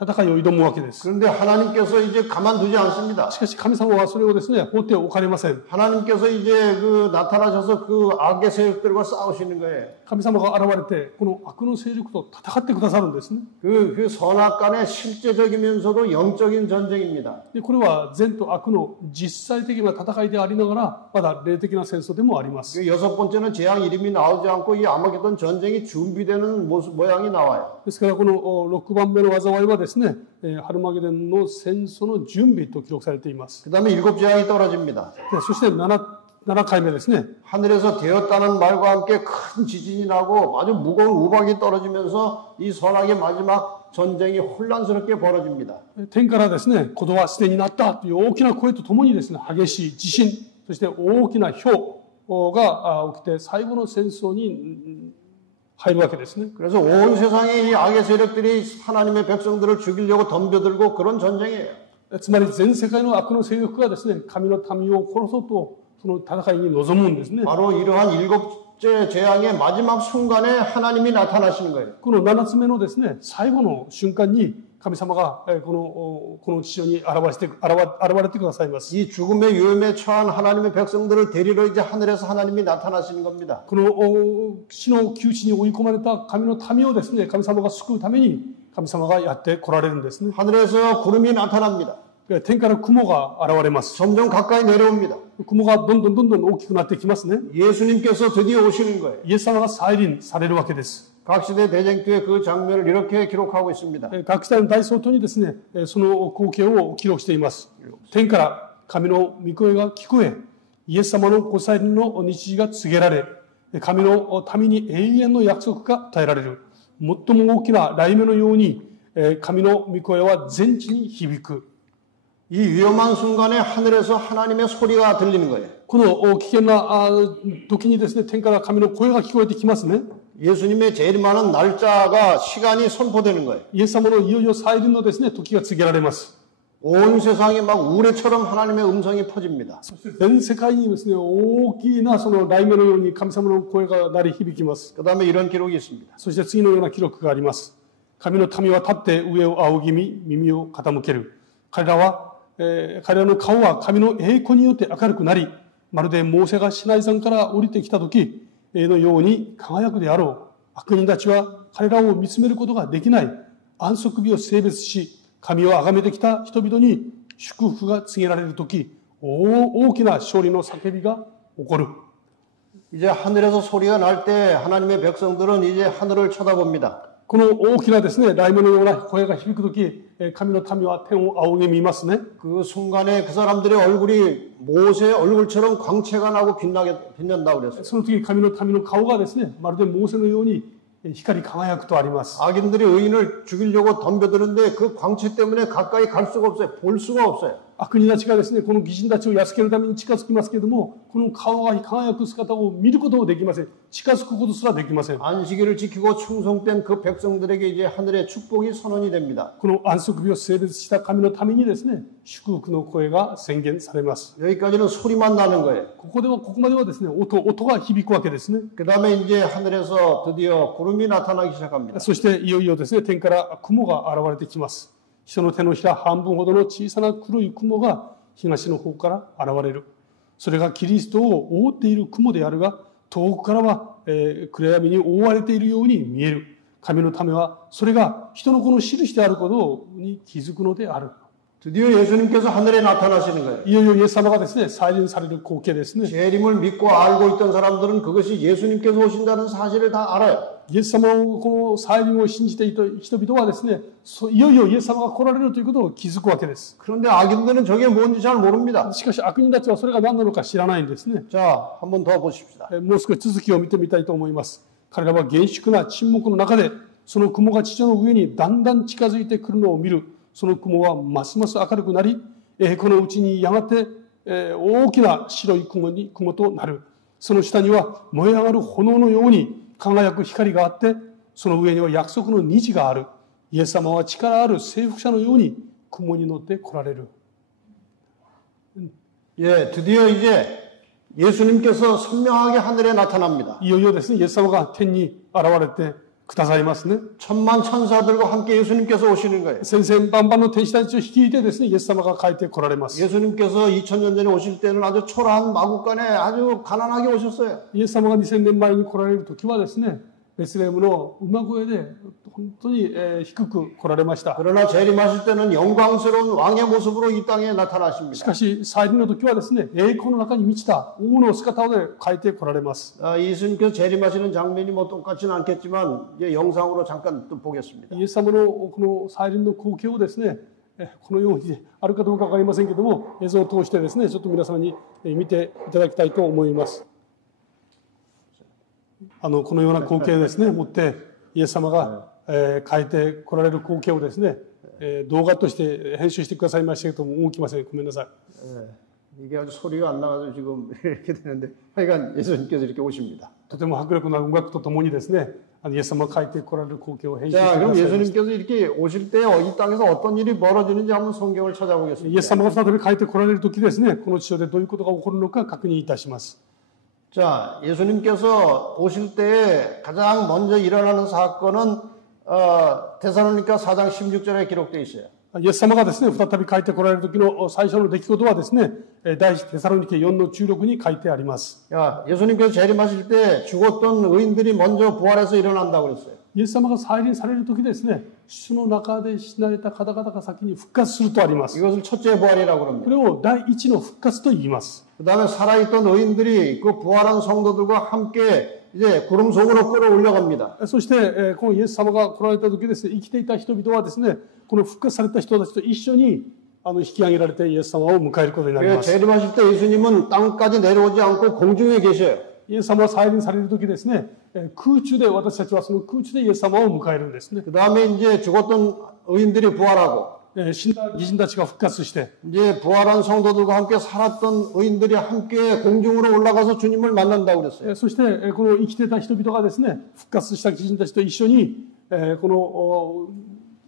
戦いを挑むわけです。 그런데 하나님께서 이제 가만두지 않습니다. しかし神様はそれをですね、放っておかれません。 하나님께서 이제 나타나셔서 그 악의 세력들과 싸우시는 거예요. 神様が現れてこの悪の勢力と戦ってくださるんですね。 그 선악 간의 실제적이면서도 영적인 전쟁입니다. でこれは善と悪の実際的な戦いでありながらまだ霊的な戦争でもあります。 그 여섯 번째는 재앙 이름이 나오지 않고 이 아마겟돈 전쟁이 준비되는 모양이 나와요. ですからこの6番目の災いはですね、ハルマゲドンの戦争の準備と記録されています。 그 다음에 일곱 재앙이 떨어집니다. でそして7回目ですね。 하늘에서 되었다는 말과 함께 큰 지진이 나고 아주 무거운 우박이 떨어지면서 이 선악의 마지막 전쟁이 혼란스럽게 벌어집니다. 天からですね、ことはすでになったという大きな声とともにですね、激しい地震、そして大きな雹が起きて最後の戦争に入るわけですね。 그래서 온 세상의 이 악의 세력들이 하나님의 백성들을 죽이려고 덤벼들고 그런 전쟁이에요. つまり全世界の悪の勢力がですね、神の民を殺そうとその戦いに臨むんですね。 바로 이러한 일곱째 재앙의 마지막 순간에 하나님이 나타나시는 거예요. この7つ目のですね、最後の瞬間に神様がこの地上に現れてくださいます。 이 죽음의 위험에 처한 하나님의 백성들을 데리러 이제 하늘에서 하나님이 나타나시는 겁니다. この死の窮地に追い込まれた神の民をですね、神様が救うために神様がやって来られるんですね。 하늘에서 구름이 나타납니다. 天から雲が現れます。 점점 가까이 내려옵니다. 雲がどんどん大きくなってきますね。 예수님께서 드디어 오시는 거예요. イエス様が再臨されるわけです。 각시대 대쟁투의 그 장면을 이렇게 기록하고 있습니다. 各時代の大総統にですね、その光景を記録しています。天から神の御声が聞こえ、イエス様のご再臨の日時が告げられ、神の民に永遠の約束が与えられる。最も大きな雷鳴のように、神の御声は全地に響く。 이 위험한 순간에 하늘에서 하나님의 소리가 들리는 거예요. この危険な時にですね、天から神の声が聞こえてきますね。 예수님의 제일 많은 날짜가 시간이 선포되는 거예요. イエス様のいよいよ再臨のですね、時が告げられます。 온 세상에 막 우레처럼 하나님의 음성이 퍼집니다. そして全世界にですね、大きなその雷鳴のように神様の声が鳴り響きます。 그 다음에 이런 기록이 있습니다. そして次のような記録があります。神の民は立って上を仰ぎ見、耳を傾ける。彼らの顔は神の栄光によって明るくなり、まるでモーセがシナイ山から降りてきた時のように輝くであろう。悪人たちは彼らを見つめることができない。安息日を性別し、神を崇めてきた人々に祝福が告げられる時、大きな勝利の叫びが起こる。 이제 하늘에서 소리가 날 때 하나님의 백성들은 이제 하늘을 쳐다봅니다. この大きなですね、雷鳴のような声が響くとき、神の民は天を仰ぎ見ますね。 그 순간에 그 사람들의 얼굴이 모세의 얼굴처럼 광채가 나고 빛난다고 그랬어요. その時、神の民の顔がですね、まるでモーセのように光り輝くとあります。 악인들이 의인을 죽이려고 덤벼드는데 그 광채 때문에 가까이 갈 수가 없어요. 볼 수가 없어요. 悪人たちがですね、この義人たちをやっつけるために近づきますけれども、この顔が輝く姿を見ることもできません。近づくことすらできません。 안식일을 지키고 충성된 그 백성들에게 이제 하늘의 축복이 선언이 됩니다. この安息日を性別した神のためにですね、祝福の声が宣言されます。 여기까지는 소리만 나는 거예요. ここまではですね、音が響くわけですね。 그 다음에 이제 하늘에서 드디어 구름이 나타나기 시작합니다. そしていよいよですね、天から雲が現れてきます。人の手のひら半分ほどの小さな黒い雲が東の方から現れる。それがキリストを覆っている雲であるが、遠くからは、暗闇に覆われているように見える。神のためはそれが人の子の印であることに気づくのである。 드디어 예수님께서 하늘에 나타나시는 거예요. いよいよイエス様がですね、再臨される光景ですね。 재림을 믿고 알고 있던 사람들은 그것이 예수님께서 오신다는 사실을 다 알아요. イエス様のこの再臨を信じていた人々はですね、いよいよイエス様が来られるということを気づくわけです。 그런데 악인들은 저게 뭔지 잘 모릅니다. しかし悪人たちはそれが何なのか知らないんですね。 자, 한 번 더 보십시다. もう少し続きを見てみたいと思います。彼らは厳粛な沈黙の中で、その雲が地上の上にだんだん近づいてくるのを見る。その雲はますます明るくなり、このうちにやがて大きな白い雲となる。その下には燃え上がる炎のように輝く光があって、その上には約束の虹がある。イエス様は力ある征服者のように雲に乗って来られる。 예, 드디어 이제 예수님께서 선명하게 하늘에 나타납니다. いよいよですね、イエス様が天に現れてくださいますね。 천만 천사들과 함께 예수님께서 오시는 거예요. 千々万々の天使たちを率いてですね、イエス様が帰って来られます。 예수님께서 2000년 전에 오실 때는 아주 초라한 마국간에 아주 가난하게 오셨어요. イエス様が2000年前に来られる時はですね、ベツレヘムの馬小屋で本当に低く来られました。 그러나 재림하실 때는 영광스러운 왕의 모습으로 이 땅에 し 나타나십니다. かし再臨の時はですね、栄光の中に満ちた王の姿で帰って来られます。 예수님께서 재림하시는 장면이 뭐 똑같지는 않겠지만 이제 영상으로 잠깐 또 보겠습니다. イエス様のこの再臨の光景をですね、このようにあるかどうかわかりませんけども、映像を通してですね、ちょっと皆様に見ていただきたいと思います。このような光景ですね、持ってイエス様が帰って来られる光景をですね、動画として編集してくださいましたけども、動きません。ごめんなさい。 이게 아주 소리가 안 나가지고 지금 이렇게 되는데 하여간 예수님께서 이렇게 오십니다. とても迫力な音楽とともにですね、イエス様が帰って来られる光景を編集して 자, くだ 그럼 さいました。 예수님께서 이렇게 오실 때 이 땅에서 어떤 일이 벌어지는지 한번 성경을 イエ 찾아보겠습니다. ス様が再び帰って来られる時ですね、この地上でどういうことが起こるのか確認いたします。 자, 예수님께서 오실 때 가장 먼저 일어나는 사건은 데살로니가 4장 16절에 기록되어 있어요. イエス様がですね、再び帰って来られる時の最初の出来事はですね、第一テサロニケ4の16に書いてあります。 야, 예수님께서 재림하실 때 죽었던 의인들이 먼저 부활해서 일어난다고 그랬어요. イエス様が再臨される時ですね、主の中で死なれた方々が先に復活するとあります。 이것을 첫째 부활이라고 こ 그럽니다. れを第一の復活と言います。 그 다음에 살아있던 의인들이 그 부활한 성도들과 함께 이제 구름 속으로 끌어올려갑니다. そして、このイエス様が来られた時ですね、生きていた人々はですね、この復活された人たちと一緒に引き上げられてイエス様を迎えることになります。 재림하실 때 예수님은 땅까지 내려오지 않고 공중에 계셔요. イエス様は再臨される時ですね、空中で私たちはその空中でイエス様を迎えるんですね。 그 다음에 이제 죽었던 의인들이 부활하고 死んだ義人たちが復活して、 이제 부활한 성도들과 함께 살았던 의인들이 함께 공중으로 올라가서 주님을 만난다고 그랬어요. そしてこの生きてた人々がですね、復活した義人たちと一緒にこの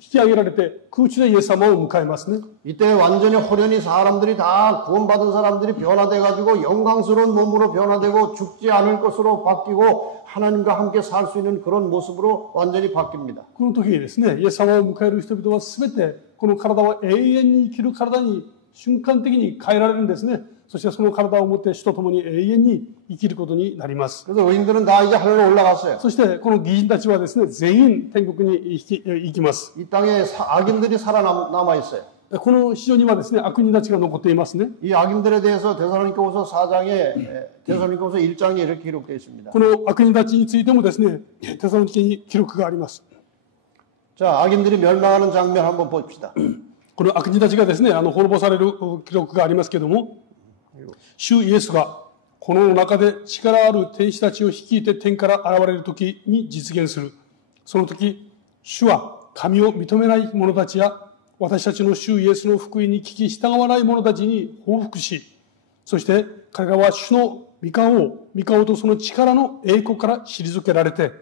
引き上げられて空中でイエス様を迎えますね。 이때 완전히 호련히 사람들이 다 구원받은 사람들이 변화돼 가지고 영광스러운 몸으로 변화되고 죽지 않을 것으로 바뀌고 하나님과 함께 살 수 있는 그런 모습으로 완전히 바뀝니다. この時にですね、イエス様を迎える人々は全てこの体は永遠に生きる体に瞬間的に変えられるんですね。そしてその体を持って主と共に永遠に生きることになります。 그래서 의인들은 다 이제 하늘로 올라갔어요. そしてこの義人たちはですね、全員天国に行きます。 이 땅에 악인들이 살아남아 있어요. この市場にはですね、悪人たちが残っていますね。 이 악인들에 대해서 데살로니가후서 4장에 데살로니가후서 1장에 이렇게 기록되어 있습니다. この悪人たちについてもですね、テサロニケに記録があります。 자, 악인들이 멸망하는 장면 한번 봅시다. この悪人たちがですね、滅ぼされる記録がありますけども、主イエスがこの中で力ある天使たちを率いて天から現れる時に実現する。その時、主は神を認めない者たちや私たちの主イエスの福音に聞き従わない者たちに報復し、そして彼らは主の御顔とその力の栄光から退けられて、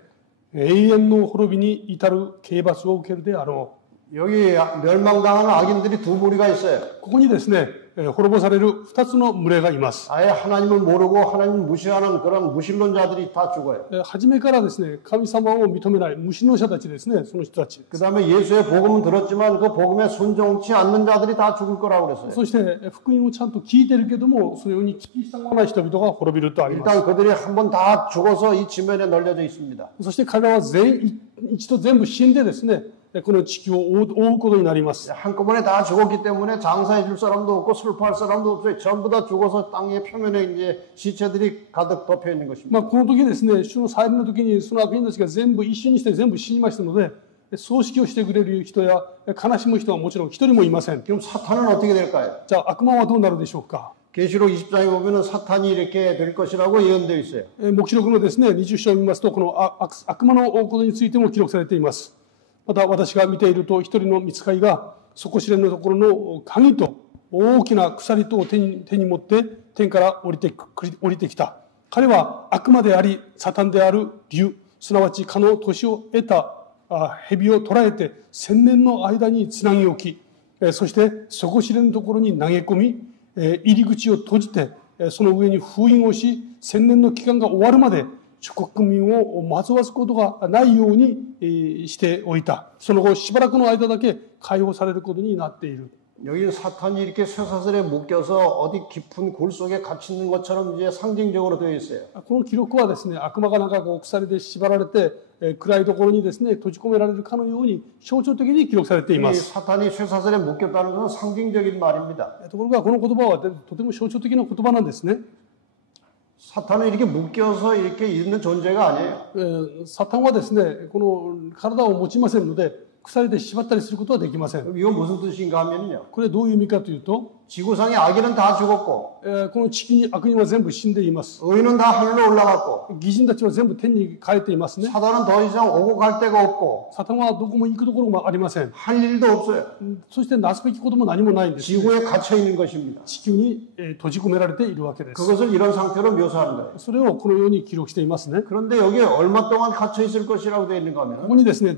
永遠の滅びに至る刑罰を受けるであろう。 여기 멸망당하는 악인들이 두 무리가 있어요. ここにですね、滅ぼされる二つの群れがいます。 아예 하나님을 모르고 하나님을 무시하는 그런 무신론자들이 다 죽어요. 初めからですね、神様を認めない無神論者たちですね、その人たち。 그 다음에 예수의 복음은 들었지만 그 복음에 순종치 않는 자들이 다 죽을 거라고 그랬어요. そして福音をちゃんと聞いてるけども、それに聞き従わない人々が滅びるとあります。 일단 그들이 한번 다 죽어서 이 지면에 널려져 있습니다. そして彼らは一度全部死んでですね、この地球を覆うことになります。 한꺼번에 다 죽었기 때문에 장사해 줄 사람도 없고 슬퍼할 사람도 없어요. 전부 다 죽어서 땅의 표면에 이제 시체들이 가득 덮여 있는 것입니다. この時ですね、主の再臨の時にその悪人たちが全部一瞬にして全部死にましたので、葬式をしてくれる人や悲しむ人はもちろん一人もいません。 그럼 사탄은 어떻게 될까요? じゃあ悪魔はどうなるでしょうか。 계시록 20장에 보면은 사탄이 이렇게 될 것이라고 예언되어 있어요. 黙示録のですね、20章を見ますと、この悪魔のことについても記録されています。また私が見ていると、一人の御使いが底知れぬところの鍵と大きな鎖とを手に持って天から降りてきた。彼は悪魔であり、サタンである竜、すなわち蚊の年を得た蛇を捕らえて1000年の間につなぎ置き、そして底知れぬところに投げ込み、入り口を閉じて、その上に封印をし、1000年の期間が終わるまで諸国民を惑わすことがないようにしておいた。その後しばらくの間だけ解放されることになっている。 여기 사탄이 이렇게 쇠사슬에 묶여서 어디 깊은 골 속에 갇혀 있는 것처럼 이제 상징적으로 되어 있어요. この記録はですね、悪魔がなんかこう鎖で縛られて、暗いところにですね、閉じ込められるかのように象徴的に記録されていま 이 す。 사탄이 쇠사슬에 묶였다는 것은 상징적인 말입니다. ところがこの言葉はとても象徴的な言葉なんですね。 사탄은 이렇게 묶여서 이렇게 있는 존재가 아니에요. サタンはですね、この体を持ちませんので、鎖で縛ったりすることはできません。 이건 무슨 뜻인가 하면요. これどういう意味かというと、 지구상의 악인은 다 죽었고 この地球に悪人は全部死んでいます。 의인은 다 하늘로 올라갔고 義人たちは全部天に帰っていますね。 사단은 더 이상 오고 갈 데가 없고 サタンはどこも行くところもありません。 할 일도 없어요. そしてなすべきことも何もないんです。 지구에 갇혀 있는 것입니다. 地球に閉じ込められているわけです。 그것을 이런 상태로 묘사하는 거예요. それをこのように記録していますね。 그런데 여기에 얼마 동안 갇혀 있을 것이라고 되어 있는가 こ 하면 こにですね、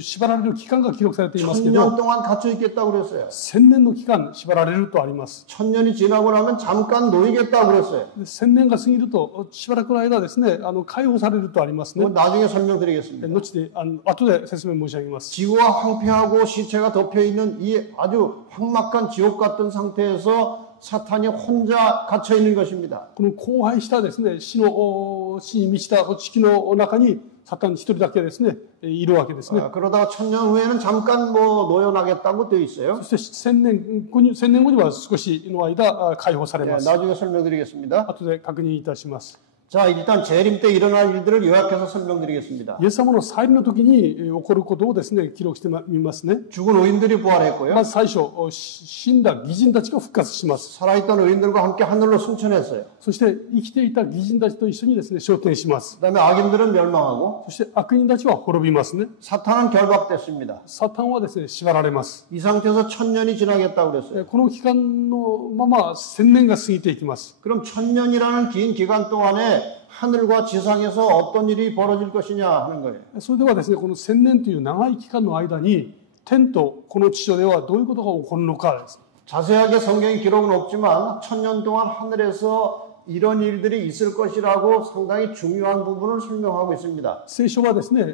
縛られる期間が記録されていますけ 1000년 ど、 동안 갇혀 있겠다고 그랬어요. 1000年の期間縛られるとあります。 1000년이 지나고 나면 잠깐 놓이겠다고 그랬어요. 1000年が過ぎるとしばらくの間ですね、解放されるとありますね。 그건 나중에 설명드리겠습니다. 後で後で説明申し上げます。 지구가 황폐하고 시체가 덮여 있는 이 아주 황막한 지옥 같은 상태에서 사탄이 혼자 갇혀 있는 것입니다. この荒廃したですね、死に満ちた地球の中にサタン一人だけですね、いるわけですね。 그러다가 1000년 후에는 잠깐 뭐 노연하겠다고 되어 있어요. そして1000年後には少しの間解放され 네, ます。 나중에 설명드리겠습니다. 後で確認いたします。 자, 일단 재림 때 일어날 일들을 요약해서 설명드리겠습니다. イエス様の再臨の時に起こることをですね、記録してみますね。 죽은 의인들이 부활했고요. まず最初、死んだ義人たちが復活します。 살아있던 의인들과 함께 하늘로 승천했어요. そして生きていた義人たちと一緒にですね、昇天します。 그다음에 악인들은 멸망하고 そして悪人たちは滅びますね。 사탄은 결박됐습니다. サタンはですね、縛られます。 이 상태에서 1000년이 지나겠다고 그랬어요. この期間のまま1000年が過ぎていきます。 그럼 1000년이라는 긴 기간 동안에 하늘과 지상에서 어떤 일이 벌어질 것이냐 하는 거예요. それではですね、この1000年という長い期間の間に、天とこの地上ではどういうことが起こるのかです。 자세하게 성경에 기록은 없지만 1000년 동안 하늘에서 이런 일들이 있을 것이라고 상당히 중요한 부분을 설명하고 있습니다. 聖書はですね、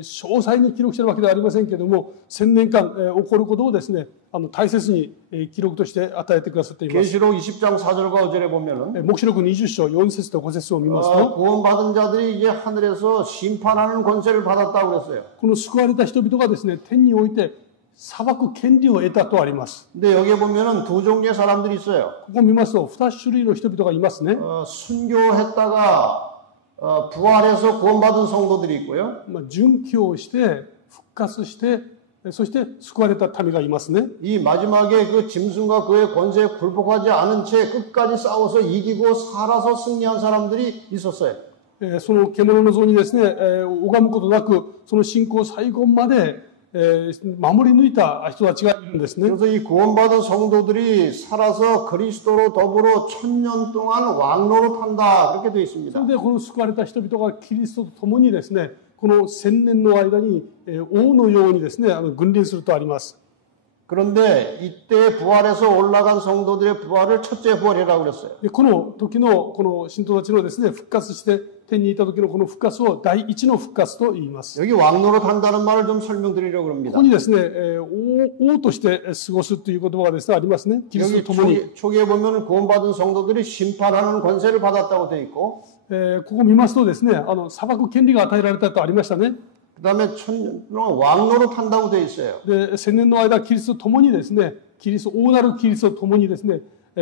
詳細に記録しているわけではありませんけれども、1000年間起こることをですね、大切に記録として与えてくださっています。 계시록 20장 4절과 5절에 보면은 黙示録20章4節と5節を見ますと、 구원받은 자들이 이제 하늘에서 심판하는 권세를 받았다고 그랬어요. この救われた人々がですね、天において裁く権利を得たとあります。 근데 여기에 보면은 두 종류의 사람들이 있어요. ここを見ますと、2種類の人々がいますね。 순교했다가 부활해서 구원받은 성도들이 있고요. 殉教して復活してそして救われた民がいますね。 이 마지막에 그 짐승과 그의 권세에 굴복하지 않은 채 끝까지 싸워서 이기고 살아서 승리한 사람들이 있었어요. その獣の像にですね、拝むことなくその信仰最後まで守り抜いた人たちがいるんですね。 그래서 이 구원받은 성도들이 살아서 그리스도로 더불어 1000년 동안 왕노로 탄다 그렇게 되어 そ 있습니다. れでこの救われた人々がキリストと共にですね、この1000年の間に王のようにですね、君臨するとあります。 그런데 이때 부활해서 올라간 성도들의 부활을 첫째 부활이라고 그랬어요. でこの時のこの信徒たちのですね、復活して天にいた時のこの復活を第一の復活と言います。 여기 왕노릇 한다는 말을 좀 설명드리려고 こ 합니다. こにですね、王として過ごすという言葉がですね、ありますね。キリスト 여기 と共に。 초기에 보면 구원받은 성도들이 심판하는 권세를 받았다고 되어 있고 ここ見ますとですね、裁く権利が与えられたとありましたね。 그 다음에 천년 동안 왕노릇 한다고 되어 있어요. で、千年の間、キリストと共にですね、王なるキリストと共にですね、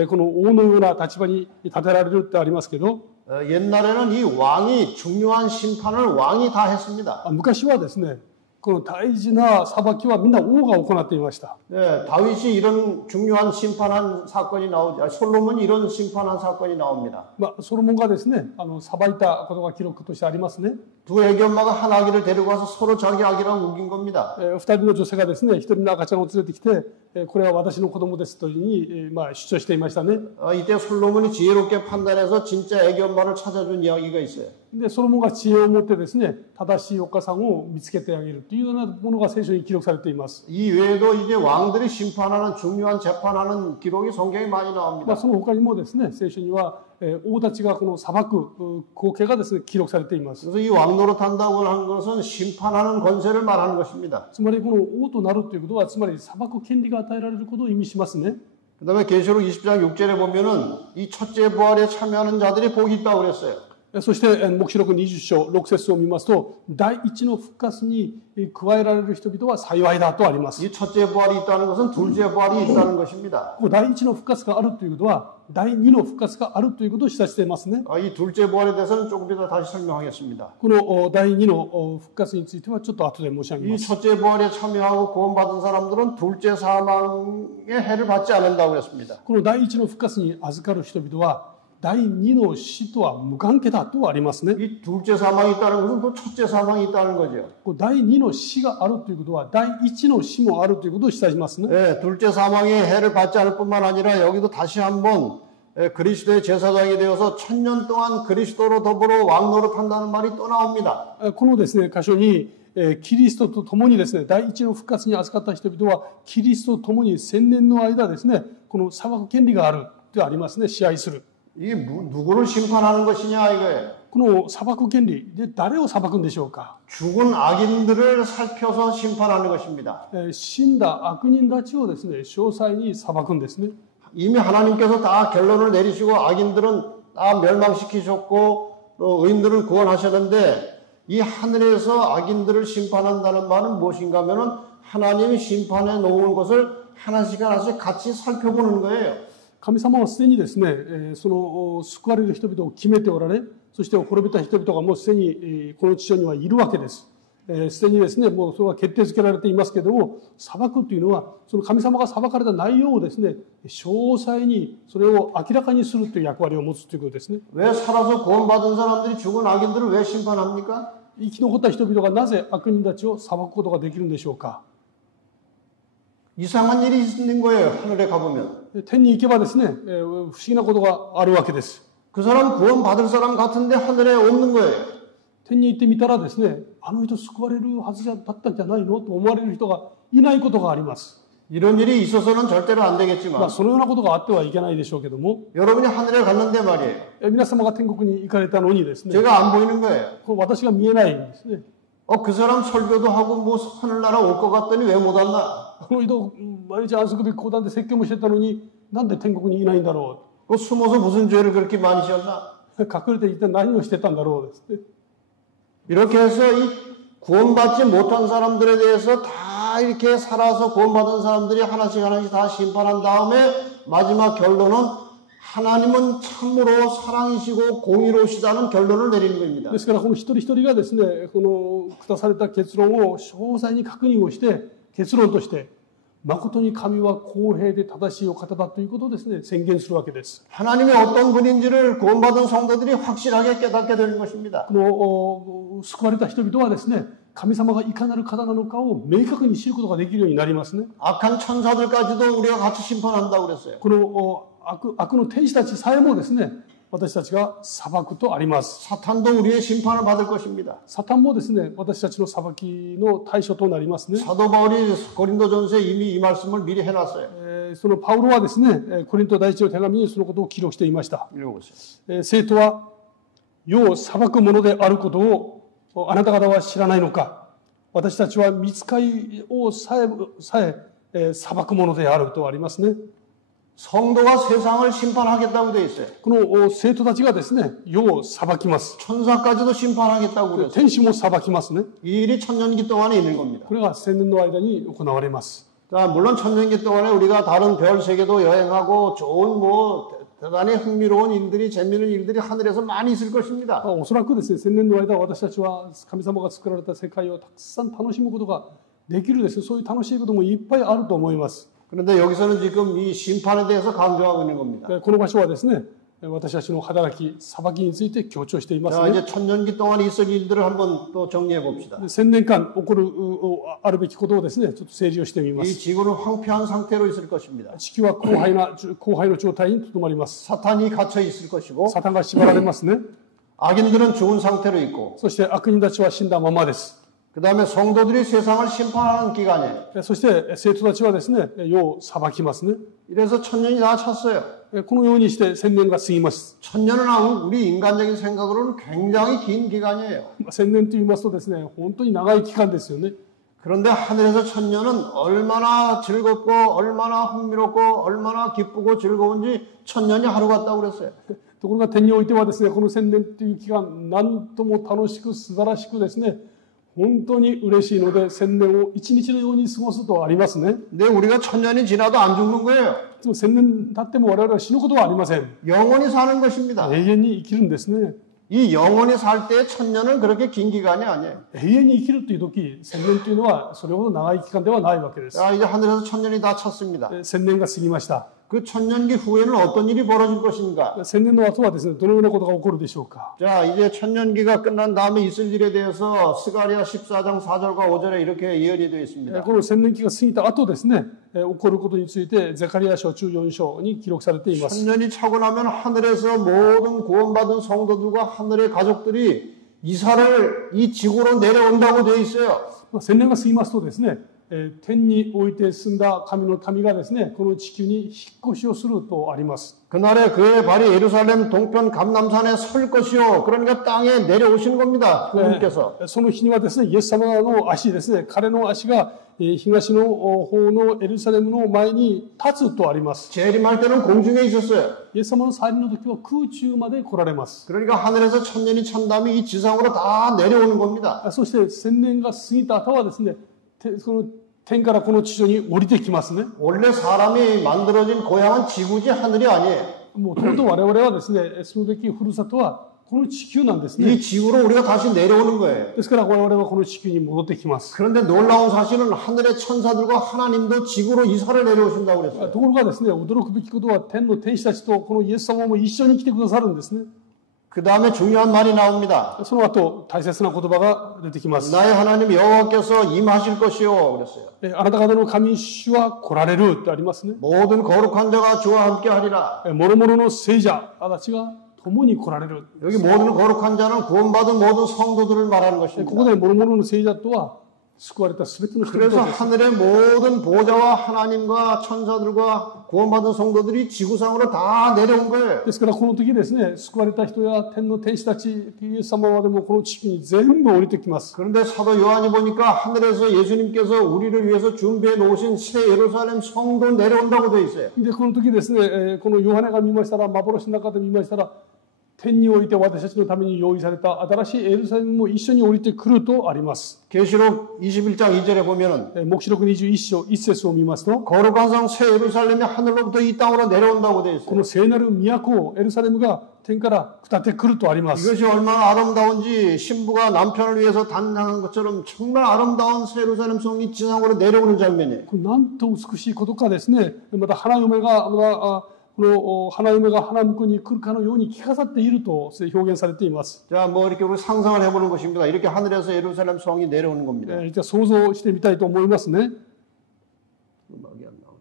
この王のような立場に立てられるってありますけど、 옛날에는 이 왕이 중요한 심판을 왕이 다 했습니다. 昔はですね、この大事な裁きはみんな王が行っていました。 네, 다윗이 이런 중요한 심판한 사건이 나오죠. 솔로몬이 이런 심판한 사건이 나옵니다. ソロモンがですね、裁いたことが記録としてありますね。 두 애기 엄마가 한 아기를 데리고 와서 서로 자기 아기랑 우긴 겁니다. 二人の女性がですね、一人の赤ちゃんを連れてきて、これは私の子供ですというふうに、主張していましたね。 이때 솔로몬이 지혜롭게 판단해서 진짜 애기 엄마를 찾아준 이야기가 있어요. で、ソロモンが知恵を持ってですね、正しいお母さんを見つけてあげるというようなものが聖書に記録されています。 이 외에도 이제 왕들이 심판하는 중요한 재판하는 기록이 성경에 많이 나옵니다. その他にもですね、聖書には王たちがこの裁く光景がですね、記録されています。 그래서 이 왕노릇 한다고 하는 것은 심판하는 권세를 말하는 것입니다. つまりこの王となるということは、つまり裁く権利が与えられることを意味しますね。 그 다음에 계시록 20장 6절에 보면은 이 첫째 부활에 참여하는 자들이 복이 있다고 그랬어요. そして黙示録20章6節を見ますと、第一の復活に加えられる人々は幸いだとあります。 이 첫째 부활이 있다는 것은 둘째 부활이 있다는 것입니다. 第一の復活があるということは、第二の復活があるということを示唆していますね。 이 둘째 부활에 대해서는 조금 이따 다시 설명하겠습니다. この第二の復活についてはちょっと後で申し上げま 이 す。 첫째 부활에 참여하고 구원받은 사람들은 둘째 사망의 해를 받지 않는다고 그랬습니다. この第一の復活に預かる人々は、第二の死とは無関係だとありますね。 이 둘째 사망이 있다는 것은 또 첫째 사망이 있다는 거죠. 第二の死があるということは、第一の死もあるということを示唆しますね。 네, 둘째 사망의 해를 받지 않을 뿐만 아니라 여기도 다시 한번 그리스도의 제사장이 되어서 1000년 동안 그리스도로 더불어 왕노릇 한다는 말이 또 나옵니다. このですね、箇所に、キリストと共にですね、第一の復活に預かった人々は、キリストと共に1000年の間ですね、この裁く権利があるとありますね、支配する。 이게 누구를 심판하는 것이냐 이거예요. この裁く権利で誰を裁くんでしょうか。 죽은 악인들을 살펴서 심판하는 것입니다. 死んだ悪人たちをですね、詳細に裁くんですね。 이미 하나님께서 다 결론을 내리시고 악인들은 다 멸망시키셨고 또 의인들을 구원하셨는데 이 하늘에서 악인들을 심판한다는 말은 무엇인가 하면은 하나님이 심판해 놓은 것을 하나씩 하나씩 같이 살펴보는 거예요. 神様はすでにですね、その救われる人々を決めておられ、そして滅びた人々がもうすでにこの地上にはいるわけです。すでにですね、もうそれは決定づけられていますけれども、裁くというのは、その神様が裁かれた内容をですね、詳細にそれを明らかにするという役割を持つということですね。 왜 살아서 구원받은 사람들이 죽은 악인들을 왜 심판합니까? 生き残った人々がなぜ悪人たちを裁くことができるんでしょうか。 이상한 일이 있는 거예요. 하늘에 가보면. 天に行けばですね、不思議なことがあるわけです。 그 사람 구원받을 사람 같은데 하늘에 없는 거예요. 天に行ってみたらですね、あの人救われるはずだったんじゃないのと思われる人がいないことがあります。 이런 일이 있어서는 절대로 안 되겠지만 そのようなことがあってはいけないでしょうけども、 여러분이 하늘에 갔는데 말이에요. 皆様が天国に行かれたのにですね、 제가 안 보이는 거예요. 私が見えないんですね。 그 사람 설교도 하고 뭐 하늘나라 올 것 같더니 왜 못 왔나? この人毎日安息日講談で説教もしてたのになんで天国にいないんだろ 그 숨어서 무슨 죄를 그렇게 많이 지었나? う。隠れて一体何をしてたんだろうですね。 이렇게 해서 이 구원받지 못한 사람들에 대해서 다 이렇게 살아서 구원받은 사람들이 하나씩 하나씩 다 심판한 다음에 마지막 결론은 하나님은 참으로 사랑이시고 공의로우시다는 결론을 내리는 겁니다. ですからこの一人一人がですね、この下された結論を詳細に確認をして結論として誠に神は公平で正しいお方だということをですね、宣言するわけです。 하나님이 어떤 분인지를 구원받은 성도들이 확실하게 깨닫게 되는 것입니다. この救われた人々はですね、神様がいかなる方なのかを明確に知ることができるようになりますね。 악한 천사들까지도 우리가 같이 심판한다고 그랬어요. この悪の天使たちさえもですね、私たちが裁くとあります。 사탄도 우리의 심판을 받을 것입니다. サタンもですね、私たちの裁きの対象となりますね。 사도 바울이 고린도전서에 이미 이 말씀을 미리 해놨어요. そのパウロはですね、コリント第一の手紙にそのことを記録していました。 읽어보세요. 生徒は世を裁くものであることをあなた方は知らないのか。私たちは御使いをさえ裁くものであるとありますね。 성도가 세상을 심판하겠다고 되어 있어요. この生徒たちがですね、世を裁きます。 천사까지도 심판하겠다고 그랬어요. 天使も裁きますね。 이 일이 천년기 동안에 있는 겁니다. これが千年の間に行われます。 자, 물론 천년기 동안에 우리가 다른 별 세계도 여행하고 좋은 대단히 흥미로운 일들이 재미있는 일들이 하늘에서 많이 있을 것입니다. おそらくですね、千年の間私たちは神様が作られた世界をたくさん楽しむことができるですね、そういう楽しいこともいっぱいあると思います。 그런데 여기서는 지금 이 심판에 대해서 강조하고 있는 겁니다. この場所はですね、私たちの働き、裁きについて強調しています 자, ね。 이제 천년기 동안 있을 일들을 한번 또 정리해 봅시다. 千年間起こるあるべきことをですね、ちょっと整理をしてみま 이 す。 지구는 황폐한 상태로 있을 것입니다. 地球は荒廃の状態にとどまります。 사탄이 갇혀 있을 것이고 サタンが縛られますね。 악인들은 죽은 상태로 있고 そして悪人たちは死んだままです。 그 다음에 성도들이 세상을 심판하는 기간이에요. そして生徒たちはですね、世を裁きますね。 이래서 천년이 다 찼어요. このようにして千年が過ぎます。 천년은 우리 인간적인 생각으로는 굉장히 긴 기간이에요. 千年と言いますとですね、本当に長い期間ですよね。 그런데 하늘에서 천년은 얼마나 즐겁고 얼마나 흥미롭고 얼마나 기쁘고 즐거운지 천년이 하루 같다고 그랬어요. ところが天においてはですね、この千年という期間、なんとも楽しく素晴らしくですね、本当に嬉しいので千年を一日のように過ごすとありますね。 근데 우리가 천년이 지나도 안 죽는 거예요. 千年経っても我々は死ぬことはありません。 영원히 사는 것입니다. 永遠に生きるんですね。 이 영원히 살 때 천년은 그렇게 긴 기간이 아니에요. 永遠に生きるという時、千年というのはそれほど長い期間ではないわけです。 자, 이제 하늘에서 천년이 다 찼습니다. 千年が過ぎました。 그 천년기 후에는 어떤 일이 벌어질 것인가? 千年の後はですね、どのようなことが起こるでしょうか。 자, 이제 천년기가 끝난 다음에 있을 일에 대해서 스가랴 14장 4절과 5절에 이렇게 예언이 되어 있습니다. この千年期が過ぎた後ですね、起こることについてゼカリヤ書14章に記録されています。 천년이 차고 나면 하늘에서 모든 구원받은 성도들과 하늘의 가족들이 이사를 이 지구로 내려온다고 되어 있어요. 千年が過ぎますとですね、天において住んだ神の民がですね、この地球に引っ越しをするとあります。 그날에 그의 발이 예루살렘 동편 감람산에 설 것이요. 그러니까 땅에 내려오시는 겁니다. 그분께서. その日にはですね、イエス様の足ですね、彼の足が東の方のエルサレムの前に立つとあります。 재림할 때는 공중에 있었어요. イエス様の再臨の時は空中まで来られます。 그러니까 하늘에서 천년이 찬 다음에 이 지상으로 다 내려오는 겁니다. そして千年が過ぎた後はですね、その天からこの地上に降りてきますね。 원래 사람이 만들어진 고향은 지구지 하늘이 아니에요. もうともと我々はですね、住むべきふるさとはこの地球なんですね。 이 지구로 우리가 다시 내려오는 거예요. ですから我々はこの地球に戻ってきます。 그런데 놀라운 사실은 하늘의 천사들과 하나님도 지구로 이사를 내려오신다고 그랬어요. ところがですね、驚くべきことは天の天使たちとこのイエス様も一緒に来てくださるんですね。 그 다음에 중요한 말이 나옵니다. その後大切な言葉が出てきます。 나의 하나님 여호와께서 임하실 것이요 그랬어요. あなた方の神主は来られるとありますね。 모든 거룩한 자가 주와 함께 하리라. 諸々の聖者たちが共に来られる。 여기 모든 거룩한 자는 구원받은 모든 성도들을 말하는 こ 것입니다. こで諸々の聖者とは救われたすべての人々 그래서 です。 하늘의 모든 보좌와 하나님과 천사들과 구원받은 성도들이 지구상으로 다 내려온 거예요. ですからこの時ですね、救われた人や天の天使たち、イエス様までもこの地球に全部降りてきます。 그런데 사도 요한이 보니까 하늘에서 예수님께서 우리를 위해서 준비해 놓으신 새 예루살렘 성도 내려온다고 되어 있어요. で、この時ですね、このヨハネが見ましたら、幻の中で見ましたら、天において私たちのために用意された新しいエルサレムも一緒に降りてくるとあります。 계시록 21장 2절에 보면은 黙示録21章1節を見ますと、 거룩한 성 새 예루살렘이 하늘로부터 이 땅으로 내려온다고 되어 こ 있어요. の聖なる都、エルサレムが天から下ってくるとあります。 이것이 얼마나 아름다운지 신부가 남편을 위해서 단장한 것처럼 정말 아름다운 새 예루살렘 성이 지상으로 내려오는 장면이에요. これなんと美しいことかですね。また花嫁が、この花嫁が花婿に来るかのように着飾っていると表現されています。 자, 뭐 이렇게 우리 상상을 해보는 것입니다. 이렇게 하늘에서 예루살렘 성이 내려오는 겁니다. じゃあ想像してみたいと思いますね。 음악이 안 나오네.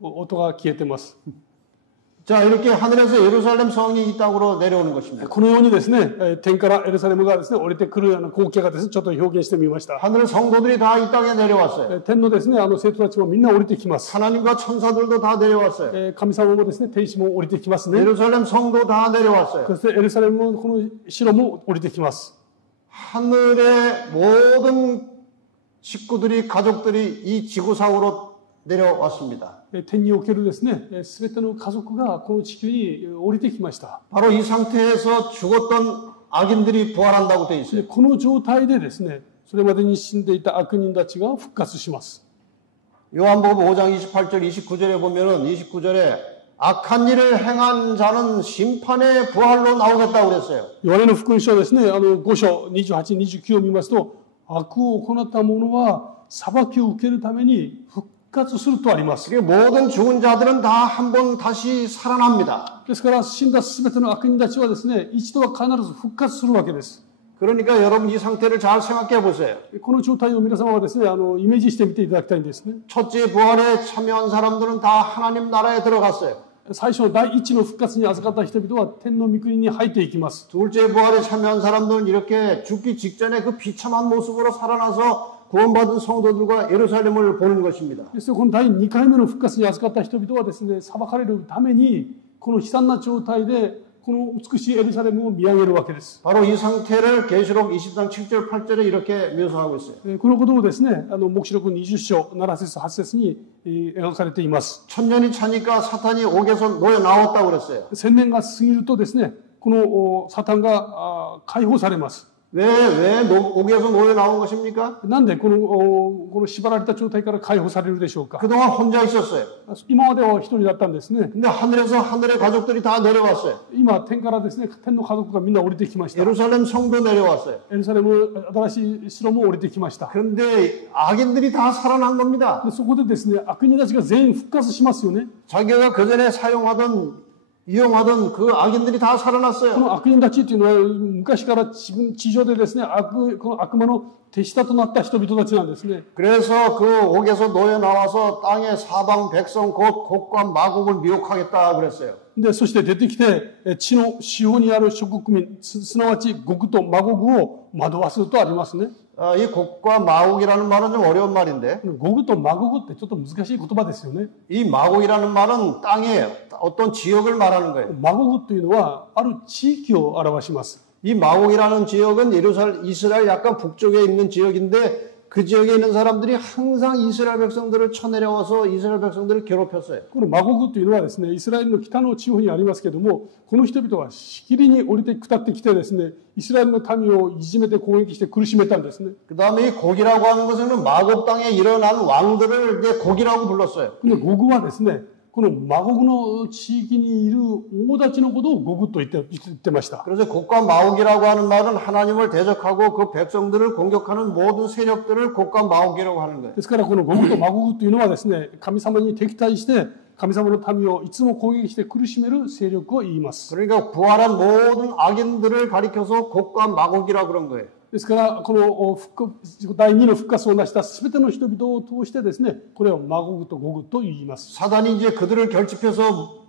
音が消えてます。 자, 이렇게 하늘에서 예루살렘 성이 이 땅으로 내려오는 것입니다. このようにですね、天からエルサレムがですね、降りてくるような光景がですね、ちょっと表現してみました。 하늘 성도들이 다 이 땅에 내려왔어요. 天のですね、生徒たちもみんな降りてきます。 하나님과 천사들도 다 내려왔어요. 神様もですね、天使も降りてきますね。 예루살렘 성도 다 내려왔어요. そしてエルサレムのこの城も降りてきます。 하늘의 모든 식구들이 가족들이 이 지구상으로 내려왔습니다. 天におけるですね、すべての家族がこの地球に降りてきました。 바로 이 상태에서 죽었던 악인들이 부활한다고 되어 있어요. この状態でですね、それまでに死んでいた悪人たちが復活します。 요한복음 5장 28절 29절에 보면은 29절에 악한 일을 행한 자는 심판의 부활로 나오겠다고 그랬어요. ヨハネの福音書はですね、5章28、29を見ますと、悪を行った者は裁きを受けるために復活するとあります。 모든 죽은 자들은 다 한 번 다시 살아납니다. ですから死んだすべての悪人たちはですね、一度は必ず復活するわけです。 그러니까 여러분 이 상태를 잘 생각해 보세요. この状態を皆様はですね、イメージしてみていただきたいんですね。 첫째 부활에 참여한 사람들은 다 하나님 나라에 들어갔어요. 最初の第一の復活に預かった人々は天の御国に入っていきます。 둘째 부활에 참여한 사람들은 이렇게 죽기 직전에 그 비참한 모습으로 살아나서 구원받은 성도들과 예루살렘을 보는 것입니다. ですからこの第2回目の復活に預かった人々はですね、裁かれるためにこの悲惨な状態でこの美しいエルサレムを見上げるわけです。 바로 이 상태를 계시록 20장 7절 8절에 이렇게 묘사하고 있어요. このことをですね、黙示録20章7節8節に描かれています。 천년이 차니까 사탄이 옥에서 놓여 나왔다고 그랬어요. 1000年が過ぎるとですね、このサタンが解放されます。 왜 옥에서 놓여 나온 것입니까? なんでこの縛られた状態から解放されるでしょうか。 그동안 혼자 있었어요. 今までは一人だったんですね。 근데 하늘에서 하늘의 가족들이 다 내려왔어요. 今天からですね、天の家族がみんな降りてきました。 예루살렘 성도 내려왔어요. エルサレム新しい城も降りてきました。 그런데 악인들이 다 살아난 겁니다. でそこでですね、悪人たちが全員復活しますよね。 자기가 그전에 이용하던 그 악인들이 다 こ 살아났어요. の悪人たちっていうのは昔から地上でですね、この悪魔の手下となった人々たちなんですね。 그래서 그 옥에서 놓여 나와서 땅의 사방 백성 곧 곡과 마곡을 미혹하겠다 그랬어요. で、そして出てきて、地の四方にある諸国民、すなわち極とマゴグを惑わすとありますね。 이 곡과 마곡이라는 말은 좀 어려운 말인데 ゴグとマゴグってちょっと難しい言葉ですよね。 이 마곡이라는 말은 땅의 어떤 지역을 말하는 거예요. マゴグというのはある地域を表します。 이 마곡이라는 지역은 이스라엘 약간 북쪽에 있는 지역인데 그 지역에 있는 사람들이 항상 이스라엘 백성들을 쳐내려와서 이스라엘 백성들을 괴롭혔어요. このマゴグというのはですね、イスラエルの北の地方にありますけれども、この人々はしきりに降りて下ってきてですね、イスラエルの民をいじめて攻撃して苦しめたんですね。 그 다음에 이 곡이라고 하는 것은 마곡 땅에 일어난 왕들을 이제 곡이라고 불렀어요. このゴグはですね、このマゴグの地域にいる王たちのことをゴグと言ってました。 그래서 곡과 마옥이라고 하는 말은 하나님을 대적하고 그 백성들을 공격하는 모든 세력들을 곡과 마옥이라고 하는 거예요. ですからこのゴグとマゴグというのはですね、神様に敵対して神様の民をいつも攻撃して苦しめる勢力を言います。 그러니까 부활한 모든 악인들을 가리켜서 곡과 마곡이라고 그런 거예요. ですからこの第2の復活を成したすべての人々を通してですね、これをマゴグとゴグと言います。 사단이 이제 그들을 결집해서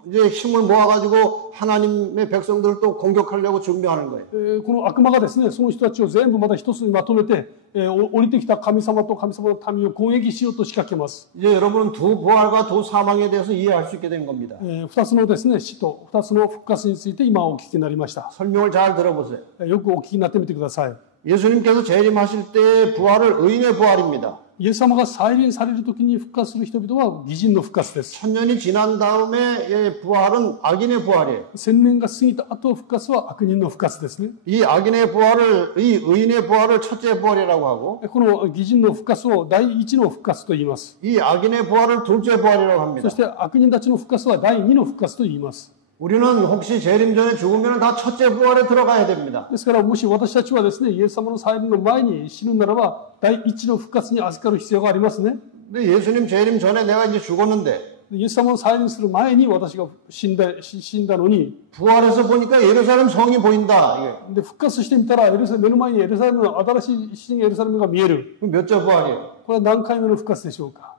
이제 힘을 모아가지고 하나님의 백성들을 또 공격하려고 준비하는 거예요. この悪魔がですね、その人たちを全部また一つにまとめて、降りてきた神様と神様の民を攻撃しようと仕掛けます。 이제 여러분은 두 부활과 두 사망에 대해서 이해할 수 있게 된 겁니다. 2つのですね、死と2つの復活について今お聞きになりました。 설명을 잘 들어보세요. よくお聞きになってみてください。 예수님께서 재림하실 때의 부활을 의인의 부활입니다. イエス様が再臨されるときに復活する人々は義人の復活です。 천년이 지난 다음에 부활은 악인의 부활이에요. 1000年が過ぎた後復活は悪人の復活ですね。 이 악인의 부활을, 이 의인의 부활을 첫째 부활이라고 하고, この義人の復活を第一の復活と言います。 이 악인의 부활을 둘째 부활이라고 합니다. そして悪人たちの復活は第二の復活と言います。 우리는 혹시 재림 전에 죽으면 다 첫째 부활에 들어가야 됩니다. ですからもし私たちはですね、イエス様の再臨の前に死ぬならば第一の復活に預かる必要がありますね。 근데 예수님 재림 전에 내가 이제 죽었는데 イエス様の再臨する前に私が死んだのに、 부활해서 보니까 예루살렘 성이 보인다. 이게 で復活してみたら目の前にエルサレムの新しい新エルサレムが見える。 몇째 부활이에요? これは何回目の復活でしょうか。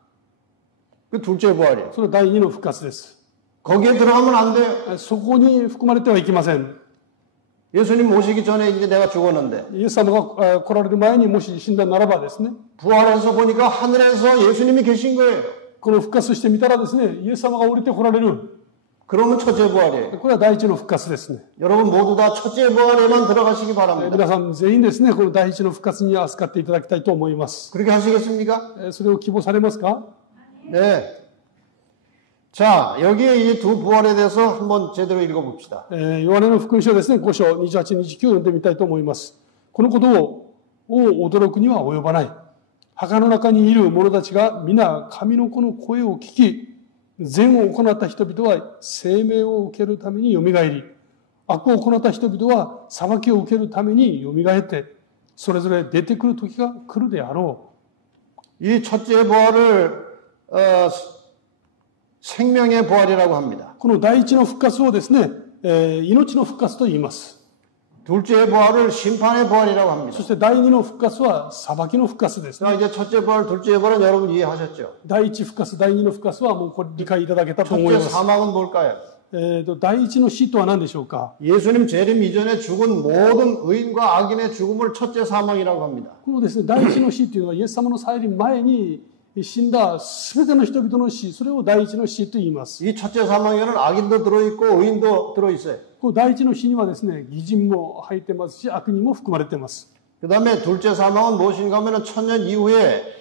그 둘째 부활이에요. それは第二の復活です。 거기에 들어가면 안 돼요. そこに含まれてはいけません。 예수님 오시기 전에 이제 내가 죽었는데 イエス様が来られる前にもし死んだならばですね、 부활해서 보니까 하늘에서 예수님이 계신 거예요. この復活してみたらですね、イエス様が降りて来られる。 그러면 첫째 부활이에요. これは第一の復活ですね。 여러분 모두 다 첫째 부활에만 들어가시기 바랍니다. 皆さん全員ですね、この第一の復活に預かっていただきたいと思います。 그렇게 하시겠습니까? それを希望されますか？ 네. 자, 여기에 이 두 부활에 대해서 한번 제대로 읽어봅시다. ヨハネの福音書ですね、5章28、29読んでみたいと思います。このことを驚くには及ばない。墓の中にいる者たちが皆神の子の声を聞き、善を行った人々は生命を受けるためによみがえり、悪を行った人々は裁きを受けるためによみがえって、それぞれ出てくる時が来るであろう。이 첫째 부활을 생명의 부활이라고 합니다. この第一の復活をですね、命の復活と言います。 둘째 부활을 심판의 부활이라고 합니다. そして第二の復活は裁きの復活です。 자, 이제 첫째 부활, 둘째 부활은 여러분 이해하셨죠? 第一復活、第二の復活はもうこれ理解いただけたと思いま 첫째 す。 사망은 뭘까요? 第一の死とは何でしょうか？ 예수님 재림 이전에 죽은 모든 의인과 악인의 죽음을 첫째 사망이라고 합니다. このですね、第一の死というのはイエス様の再臨前に死んだすべての人々の死、それを第一の死と言います。 이 첫째 사망에는 악인도 들어있고 의인도 들어있어요. この第一の死にはですね、義人も入ってますし、悪人も含まれています。 그 다음에 둘째 사망은 무엇인가 하면 천년 이후에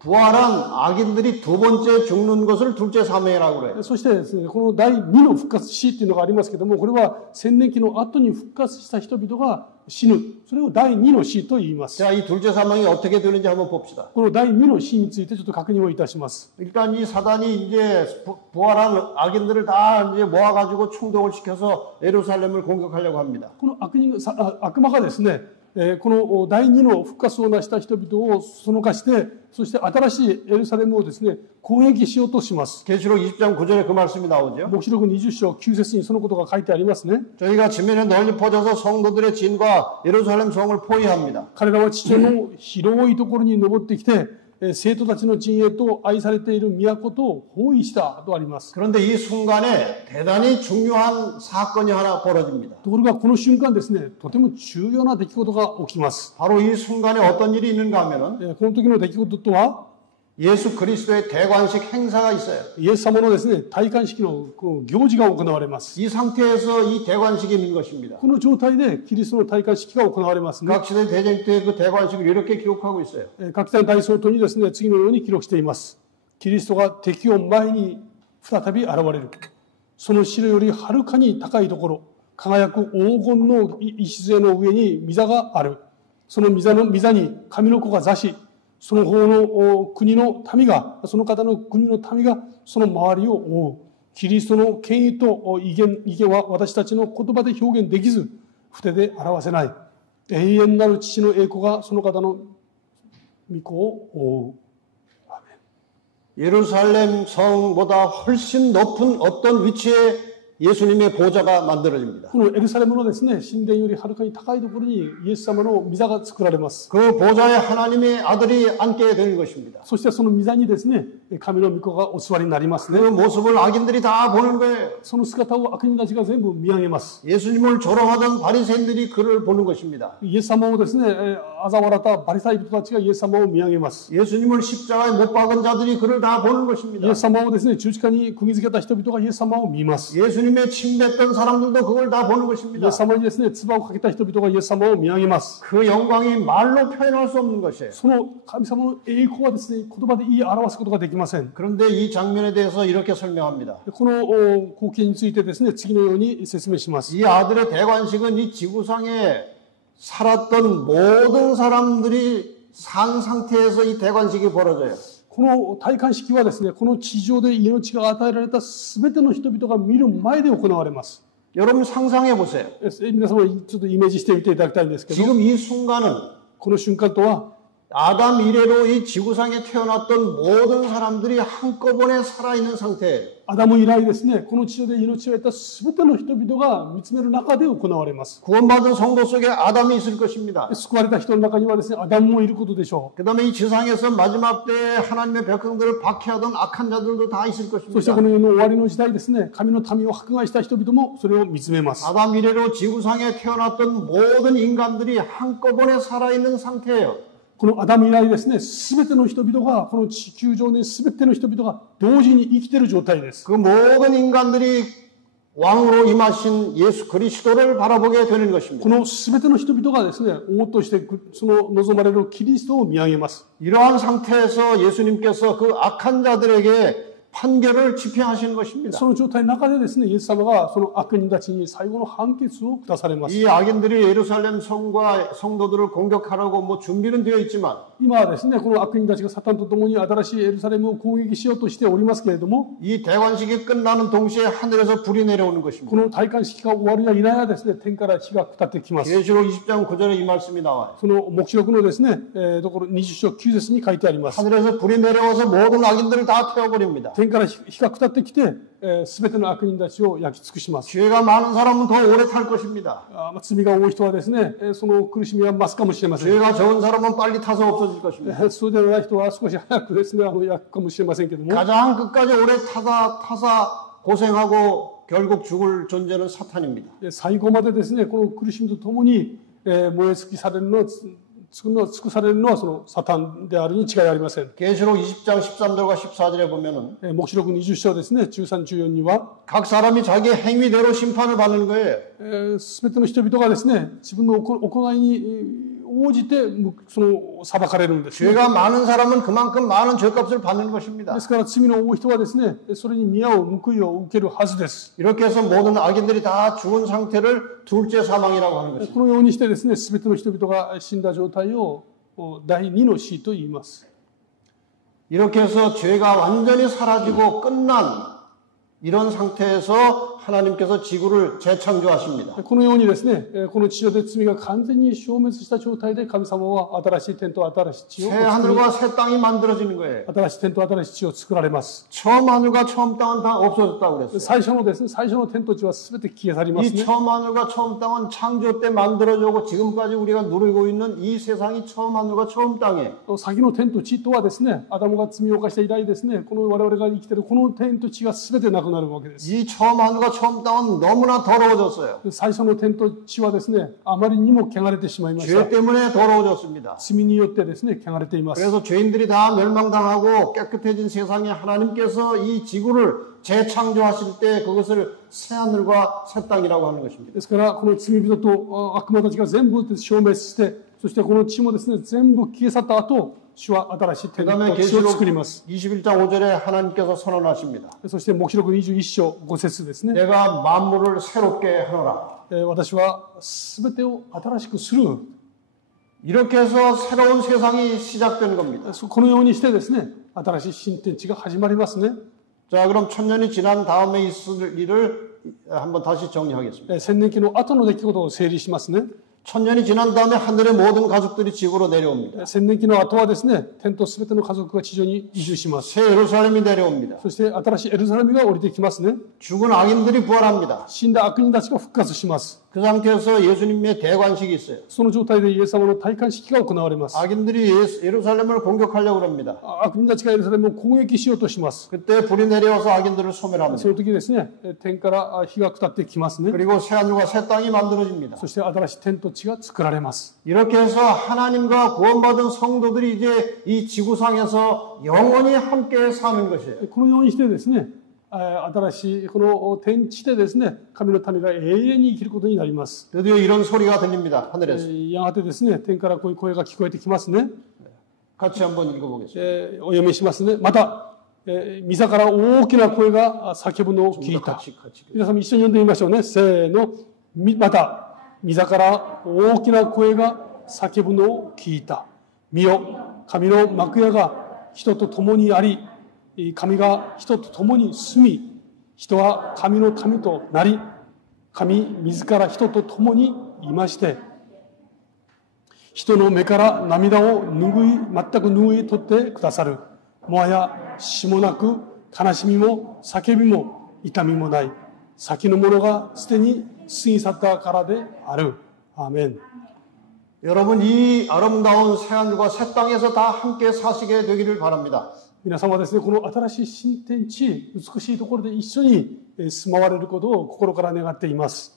부활한 악인들이 두 번째 죽는 것을 둘째 사망이라고 그래요. そしてですね、この第二の復活死というのがありますけども、これは千年期の後に復活した人々が死ぬ。それを第二の死と言います。 자, 이 둘째 사망이 어떻게 되는지 한번 봅시다. この第二の死についてちょっと確認をいたします。 일단 이 사단이 이제 부활한 악인들을 다 이제 모아가지고 충동을 시켜서 예루살렘을 공격하려고 합니다. この悪魔がですね、この第二の復活を成した人々をそのかして、そして新しいエルサレムをですね、攻撃しようとします。 계시록 20장 9절에 그 말씀이 나오죠. 黙示録20章9節にそのことが書いてありますね。 저희가 지면에 널리 퍼져서 성도들의 진과 예루살렘 성을 포위합니다. 彼らは地上の広いところに登ってきて、生徒たちの陣営と愛されている都と包囲したとあります。 그런데 이 순간에 대단히 중요한 사건이 하나 벌어집니다. ところがこの瞬間ですね、とても重要な出来事が起きます。 바로 이 순간에 어떤 일이 있는가 하면은 この時の出来事とは、 예수 그리스도의 대관식 행사가 있어요. イエス様のですね、戴冠式の行事が行われます。 이 상태에서 이 대관식이 있는 것입니다. この状態でキリストの戴冠式が行われますね。 각 시대 대쟁 때 그 대관식을 이렇게 기록하고 있어요. 各地の大総統にですね、次のように記録しています。キリストが敵を前に再び現れる。その城よりはるかに高いところ、輝く黄金の礎の上に御座がある。その御座に神の子が座し、その方の国の民が、その方の国の民がその周りを覆う。キリストの権威と威厳は私たちの言葉で表現できず、筆で表せない。永遠なる父の栄光がその方の御子を覆う。 예루살렘 성보다 훨씬 높은 어떤 위치에 예수님의 보좌가 만들어집니다. このエルサレムのですね、神殿よりはるかに高いところにイエス様の御座が作られます。 그 보좌에 하나님의 아들이 앉게 되는 것입니다. そしてその御座にですね、神の御子がお座りになりますね。 그 모습을 악인들이 다 보는 거예요. その姿を悪人たちが全部見上げます。 예수님을 조롱하던 바리새인들이 그를 보는 것입니다. イエス様をですね、嘲笑ったバリサイ人たちがイエス様を見上げます。 예수님을 십자가에 못 박은 자들이 그를 다 보는 イ 것입니다. エス様をですね、十字架に釘付けた人々がイエス様を見ます。 예수님의 침뱉던 사람들도 그걸 다 보는 イ 것입니다. エス様にですね、唾をかけた人々がイエス様を見上げます。 그 영광이 말로 표현할 수 없는 것이에요. その神様の栄光はですね、言葉で言い表すことができません。 그런데 이 장면에 대해서 이렇게 설명합니다. この光景についてですね、次のように説明します。 이 아들의 대관식은 이 지구상에 살았던 모든 사람들이 산 상태에서 이 대관식이 벌어져요. この戴冠式はですね、この地上で命が与えられたすべての人々が見る前で行われます。 여러분 상상해 보세요. 皆様ちょっとイメージしてみていただきたいんですけど、 지금 이 순간은 この瞬間とは、 아담 이래로 이 지구상에 태어났던 모든 사람들이 한꺼번에 살아있는 상태예요. アダム以来ですね、この地上で命を得たすべての人々が見つめる中で行われます。 구원받은 성도 속에 아담이 있을 것입니다. 救われた人の中にはですね、アダムもいることでしょう。 그다음에 이 지상에서 마지막 때에 하나님의 백성들을 박해하던 악한 자들도 다 있을 そして 것입니다. この世の終わりの時代ですね、神の民を迫害した人々もそれを見つめます。 아담 이래로 지구상에 태어났던 모든 인간들이 한꺼번에 살아있는 상태예요. このアダム以来ですね、すべての人々が、この地球上にすべての人々が同時に生きている状態です。 그 모든 인간들이 왕으로 임하신 예수 그리스도를 바라보게 되는 こ 것입니다. のすべての人々がですね、王としてその望まれるキリストを見上げます。 이러한 상태에서 예수님께서 그 악한 자들에게 판결을 집행하시는 것입니다. その状態の中でですね、イエス様がその悪人たちに最後の判決を下されます。 이 악인들이 예루살렘 성과 성도들을 공격하라고 뭐 준비는 되어 있지만 今はですね、この悪人たちがサタンと共に新しいエルサレムを攻撃しようとしておりますけれども、 이 대관식이 끝나는 동시에 하늘에서 불이 내려오는 こ 것입니다. の戴冠式が終わるや否やですね、天から火が下ってきます。 계시록 20장 9절에 이 말씀이 나와요. その黙示録のですね、ところ20章9節に書いてあります。 하늘에서 불이 내려와서 모든 악인들을 다 태워버립니다. 天から火が下ってきて、すべての悪人たちを焼き尽くします。 죄가 많은 사람은 더 오래 탈 것입니다. 罪が多い人はですね、その苦しみは増すかもしれません。 죄가 적은 사람은 빨리 타서 없어질 것입니다. そうではない人は少し早くですね、焼くかもしれませんけども、 가장 끝까지 오래 타사 고생하고 결국 죽을 존재는 사탄입니다. 最後までですね、この苦しみとともに、燃え尽くされるのは、尽くされるのはそのサタンであるに違いありません。 계시록 20장 13절과 14절에 보면은 黙示録20章ですね、13、14には、 각 사람이 자기 행위대로 심판을 받는 거예요. すべての人々がですね、自分の行いに応じてその裁かれるんです、ね。 죄가 많은 사람은 그만큼 많은 죄값을 받는 것입니다. ですから罪の多い人はですね、それに見合う報いを受けるはずです。 이렇게 해서 모든 악인들이 다 죽은 상태를 둘째 사망이라고 하는 것입니다. このようにしてですね、すべての人々が死んだ状態を第二の死と言います。 이렇게 해서 죄가 완전히 사라지고 끝난 이런 상태에서 하나님께서 지구를 재창조하십니다. このようにですね、この地上で罪が完全に消滅した状態で神様は新しい天と新しい地を 새 하늘과 새 땅이 만들어지는 거예요. 新しい天と新しい地を作られます。 처음 하늘과 처음 땅은 다 없어졌다고 그랬어요. 最初のですね、最初の天と地はすべて消え去ります 이 ね。 처음 하늘과 처음 땅은 창조 때 만들어지고 지금까지 우리가 누리고 있는 이 세상이 처음 하늘과 처음 땅이에요. 先の天と地とはですね、アダムが罪を犯した以来ですね、この我々が生きているこの天と地がすべてなくなるわけです。 이 처음 하늘과 처음 땅은 너무나 더러워졌어요. 最初の天と地はですね、あまりにも汚れてしまいまし 죄 た。 때문에 더러워졌습니다. 罪によってですね、汚れています。 그래서 죄인들이 다 멸망당하고 깨끗해진 세상에 하나님께서 이 지구를 재창조하실 때 그것을 새 하늘과 새 땅이라고 하는 것입니다. ですから、この罪人と悪魔たちが全部消滅して、そしてこの地もですね、全部消え去った後、主は新しい天 그다음에 と地を 계시록 作ります。 21장 5절에 하나님께서 선언하십니다. そして、黙示録21章5節ですね。 내가 만물을 새롭게 하노라. 私は全てを新しくする。 이렇게 해서 새로운 세상이 시작되는 겁니다. このようにしてですね、新しい新天地が始まりますね。 자, 그럼 천년이 지난 다음에 있을 일을 한번 다시 정리하겠습니다. 千年期の後の出来事を整理しますね。 천년이 지난 다음에 하늘의 모든 가족들이 지구로 내려옵니다. 千年期の後はですね、天とすべての家族が地上に移住します。 새 예루살렘이 내려옵니다. そして新しいエルサレムが降りてきますね。 죽은 악인들이 부활합니다. 死んだ悪人たちが復活します。 그 상태에서 예수님의 대관식이 있어요. その状態でイエス様の戴冠式が行われます。 악인들이 예루살렘을 공격하려고 합니다. 悪人たちがエルサレムを攻撃しようとします。 그때 불이 내려와서 악인들을 소멸합니다. その時ですね、天から火が下ってきますね。 그리고 새 하늘과 새 땅이 만들어집니다. そして新しい天と地が作られます。 이렇게 해서 하나님과 구원받은 성도들이 이제 이 지구상에서 영원히 함께 사는 것이에요. このようにしてですね、新しいこの天地でですね、神の民が永遠に生きることになります。 드디어 이런 소리가 들립니다. 하늘에서. やがてですね、天からこういう声が聞こえてきますね。 같이 한번 읽어보겠습니다. お読みしますね。また、御から大きな声が叫ぶのを聞いた。 같이. 皆さんも一緒に読んでみましょうね。せーの。また、御から大きな声が叫ぶのを聞いた。見よ、神の幕屋が人と共にあり、神が人と共に住み、人は神の民となり、神自ら人と共にいまして、人の目から涙を全く拭い取ってくださる。もはや死もなく、悲しみも叫びも痛みもない。先のものがすでに過ぎ去ったからである。アーメン。 여러분 이 아름다운 새하늘과 새 땅에서 다 함께 사시게 되기를 바랍니다. 皆様はですね、この新しい新天地、美しいところで一緒に住まわれることを心から願っています。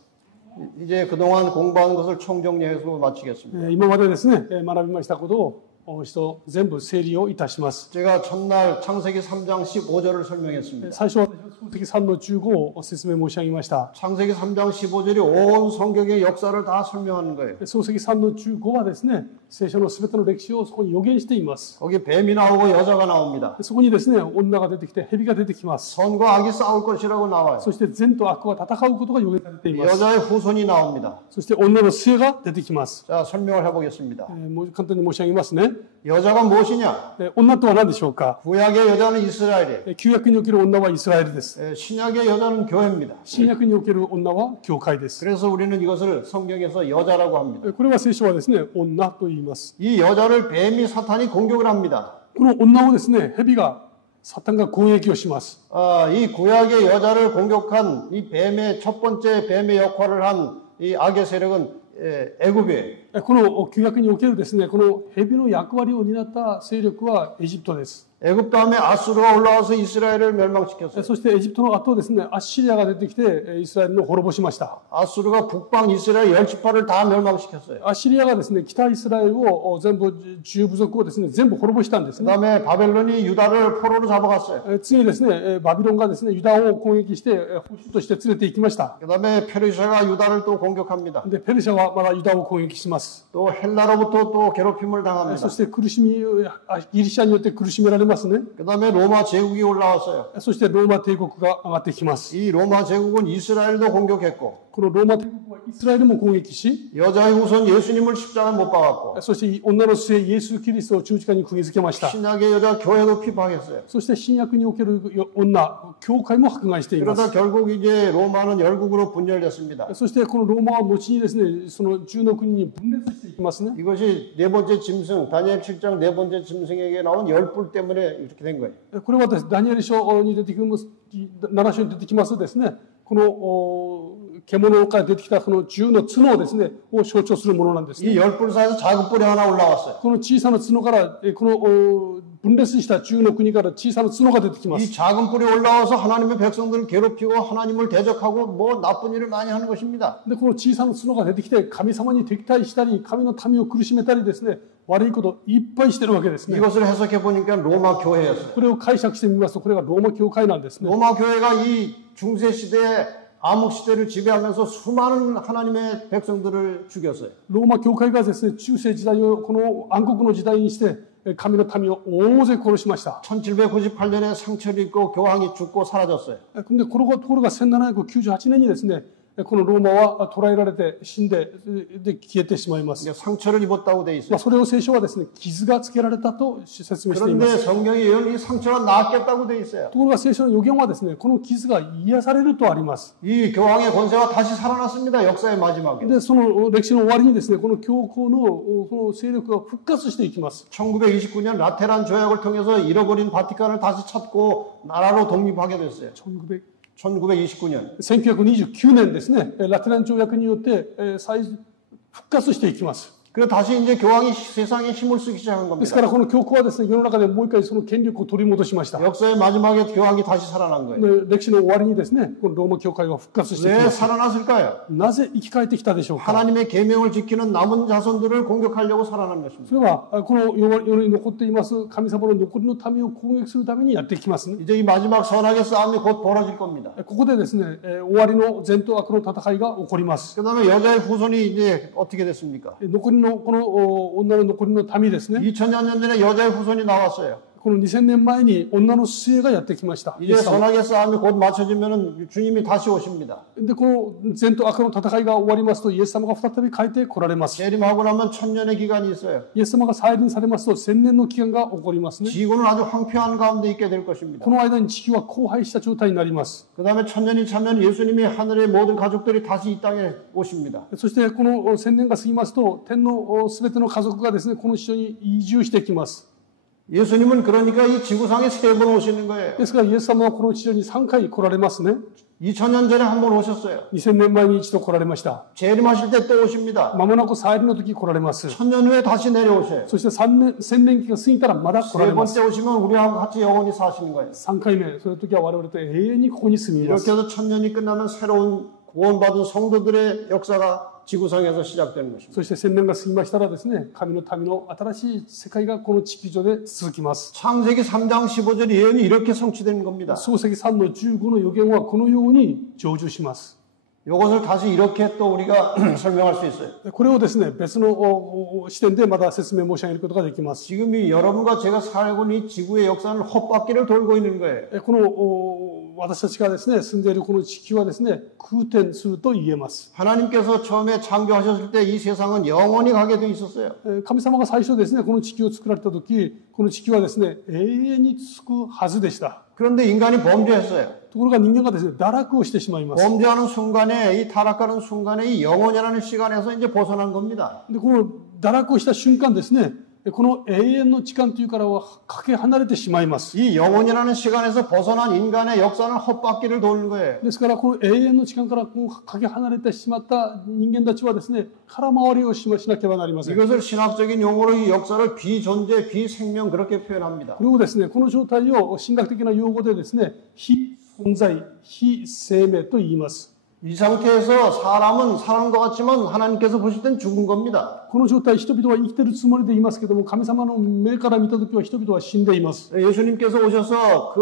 이제 그동안 공부한 것을 총정리해서 마치겠습니다. 今までですね、学びましたことを一度全部整理をいたします。 제가 첫날 창세기 3장 15절을 설명했습니다. 最初は創世記3の15を説明申し上げました。 창세기 3장 15절이 온 성경의 역사를 다 설명하는 거예요. 創世記3の15はですね、聖書のすべての歴史をそこに予言しています。 거기 뱀이 나오고 여자가 나옵니다. そこにですね、女が出てきて蛇が出てきます。 선과 악이 싸울 것이라고 나와요. そして善と悪が戦うことが予言されています。 여자의 후손이 나옵니다. そして女の末が出てきます。 자, 설명을 해보겠습니다. もう簡単に申し上げますね。 여자가 무엇이냐? 女とは何でしょうか。 구약의 여자는 이스라엘이에요. 旧約における女はイスラエルです。 신약의 여자는 교회입니다. 新約における女は教会です。 그래서 우리는 이것을 성경에서 여자라고 합니다. これは聖書はですね、女と言います。 이 여자를 뱀이 사탄이 공격을 합니다. この女をですね、蛇が、サタンが攻撃をします。 이 구약의 여자를 공격한 이 뱀의 첫 번째 뱀의 역할을 한 이 악의 세력은 애굽이에요. この旧約におけるですね、この蛇の役割を担った勢力はエジプトです。 애굽 다음에 아수르가 올라와서 이스라엘을 멸망시켰어요. そしてエジプトの後ですね、アッシリアが出てきてイスラエルを滅ぼしました。 아수르가 북방 이스라엘 10지파를 다 멸망시켰어요. アッシリアがですね、北イスラエルを全部10部族をですね、全部滅ぼしたんですね。 그다음에 바벨론이 유다를 포로로 잡아갔어요. 次ですね、バビロンがですね、ユダを攻撃して捕囚として連れて行きました。 그다음에 페르시아가 유다를 또 공격합니다. で、ペルシャはまだユダを攻撃します。 또 헬라로부터 또 괴롭힘을 당합니다. そして苦しみ、ギリシャによって苦しめられますね。 그다음에 로마 제국이 올라왔어요. そしてローマ帝国が上がってきます。 이 로마 제국은 이스라엘도 공격했고 このローマ帝国はイスラエルも攻撃し、 여자의 후손 예수님을 십자가에 못 박았고 そして女の末イエス・キリストを十字架に釘付けました。 신약의 여자 교회도 피박했어요. そして新約における女、教会も迫害しています。 그러다 결국 이제 로마는 열국으로 분열됐습니다. そしてこのローマは後にですね、その10の国に分裂していきますね。 이것이 네 번째 짐승, 다니엘 7장 네 번째 짐승에게 나온 열불 때문에 이렇게 된 거예요. これはですね、ダニエル書に出てきます、7章に出てきますですね、この獣から出てきたこの10の角をですね、を象徴するものなんですね。 이 열불 사이에서 작은 뿔이 하나 올라왔어요. この小さな角から、この分裂した10の国から小さな角が出てきま 이 す。 작은 뿔이 올라와서 하나님의 백성들을 괴롭히고 하나님을 대적하고 뭐 나쁜 일을 많이 하는 것입니다. で、この小さな角が出てきて、神様に敵対したり、神の民を苦しめたりですね、悪いこといっぱいしてるわけですね。 이것을 해석해 보니까 로마 교회였어요. これを解釈してみますと、これがローマ教会なんですね。 로마 교회가 이 중세 시대에 암흑 시대를 지배하면서 수많은 하나님의 백성들을 죽였어요. ローマ教会がですね、中世時代をこの暗黒の時代にして、神の民を大勢殺しました。 1798년에 상처를 입고 교황이 죽고 사라졌어요. で、ところが1798年にですね、このローマは捕らえられて死んで、で消えてしまいます。 이제 상처를 입었다고 돼 있어요. それを聖書はですね、傷がつけられたと説明していま 그런데 す。 성경에 이 상처가 낫겠다고 돼 있어요. ところが聖書の予言はですね、この傷が癒されるとあります。 이 교황의 권세가 다시 살아났습니다. 역사의 마지막에. で、その歴史の終わりにですね、この教皇のこの勢力が復活していきます。 1929년 라테란 조약을 통해서 잃어버린 바티칸을 다시 찾고 나라로 독립하게 됐어요. 1929년. 1929年ですね、ラテラン条約によって再復活していきます。 그리고 다시 이제 교황이 세상에 힘을 쓰기 시작한 ですか 겁니다. らこの教皇はですね、世の中でもう一回その権力を取り戻しました。 역사의 마지막에 교황이 다시 살아난 거예요. で歴史の終わりにですね、このローマ教会が復活していき 왜 ます。 살아났을까요? なぜ生き返ってきたでしょうか。 하나님의 계명을 지키는 남은 자손들을 공격하려고 살아난 것입니다. それはこの世に残っています神様の残りの民を攻撃するためにやってきますね。 이제 이 마지막 선악의 싸움이 곧 벌어질 겁니다. ここでですね、終わりの善と悪の戦いが起こります。 그다음에 여자의 후손이 이제 어떻게 됐습니까? 残りのこの女の残りの民ですね。 2000년 전에 여자의 후손이 나왔어요. この2000年前に女の末がやってきました。 이제 선악의 싸움이 곧 맞춰지면 주님이 다시 오십니다. で、この善と悪の戦いが終わりますと、イエス様が再び帰って来られます。 재림하고 나면 1000년의 기간이 있어요. イエス様が再臨されますと、1000年の期間が起こりますね。 지구는 아주 황폐한 가운데 있게 될 것입니다. この間に地球は荒廃した状態になります。 그다음에 1000년이 차면 예수님이 하늘의 모든 가족들이 다시 이 땅에 오십니다. そしてこの1000年が過ぎますと、天のすべての家族がですね、この地上に移住してきます。 예수님은 그러니까 이 지구상에 3번 오시는 거예요. ですから、イエス様はこの地上に3回来られますね。 2000년 전에 한 번 오셨어요. 2000年前に一度来られました。 재림하실 때 또 오십니다. まもなく再臨の時来られます。 1000년 후에 다시 내려오셔요. そして1000年期が過ぎたらまだ来られます。 3번째 오시면 우리하고 같이 영원히 사시는 거예요. 3回目、その時は我々と永遠にここに住みます。 이렇게 해서 1000년이 끝나면 새로운 구원받은 성도들의 역사가 지구상에서 시작되는 것입니다. そして1000年が過ぎましたらですね、神の民の新しい世界がこの地球上で続きます。 창세기 3장 15절 예언이 이렇게 성취되는 겁니다. 創世記3の15の予言はこのように成就します。 이것을 다시 이렇게 또 우리가 설명할 수 있어요. これをですね、別の視点でまた説明申し上げることができます。 지금 이 여러분과 제가 살고 있는 이 지구의 역사는 헛바퀴를 돌고 있는 거예요. この私たちがですね、住んでいるこの地球はですね、空転すると言えます。 하나님께서 처음에 창조하셨을 때 이 세상은 영원히 가게 돼 있었어요. 神様が最初ですね、この地球を作られた時、この地球はですね、永遠に続くはずでした。 그런데 인간이 범죄했어요. ところが人間がですね、堕落をしてしまいます。 범죄하는 순간에 이 타락하는 순간에 이 영원이라는 시간에서 이제 벗어난 겁니다. で、この堕落をした瞬間ですね、この永遠の時間というからはかけ離れてしまいます。 이 영원이라는 시간에서 벗어난 인간의 역사는 헛바퀴를 도는 거예요. ですから、この永遠の時間からかけ離れてしまった人間たちはですね、空回りをしなければなりません。 이것을 신학적인 용어로 이 역사를 비존재, 비생명 그렇게 표현합니다. これをですね、この状態を神学的な用語でですね、非存在、非生命と言います。 이 상태에서 사람은 사는 것 같지만 하나님께서 보실 땐 죽은 겁니다. この状態、人々は生きているつもりでいますけども、神様の目から見たときは人々は死んでいます。 예수님께서 오셔서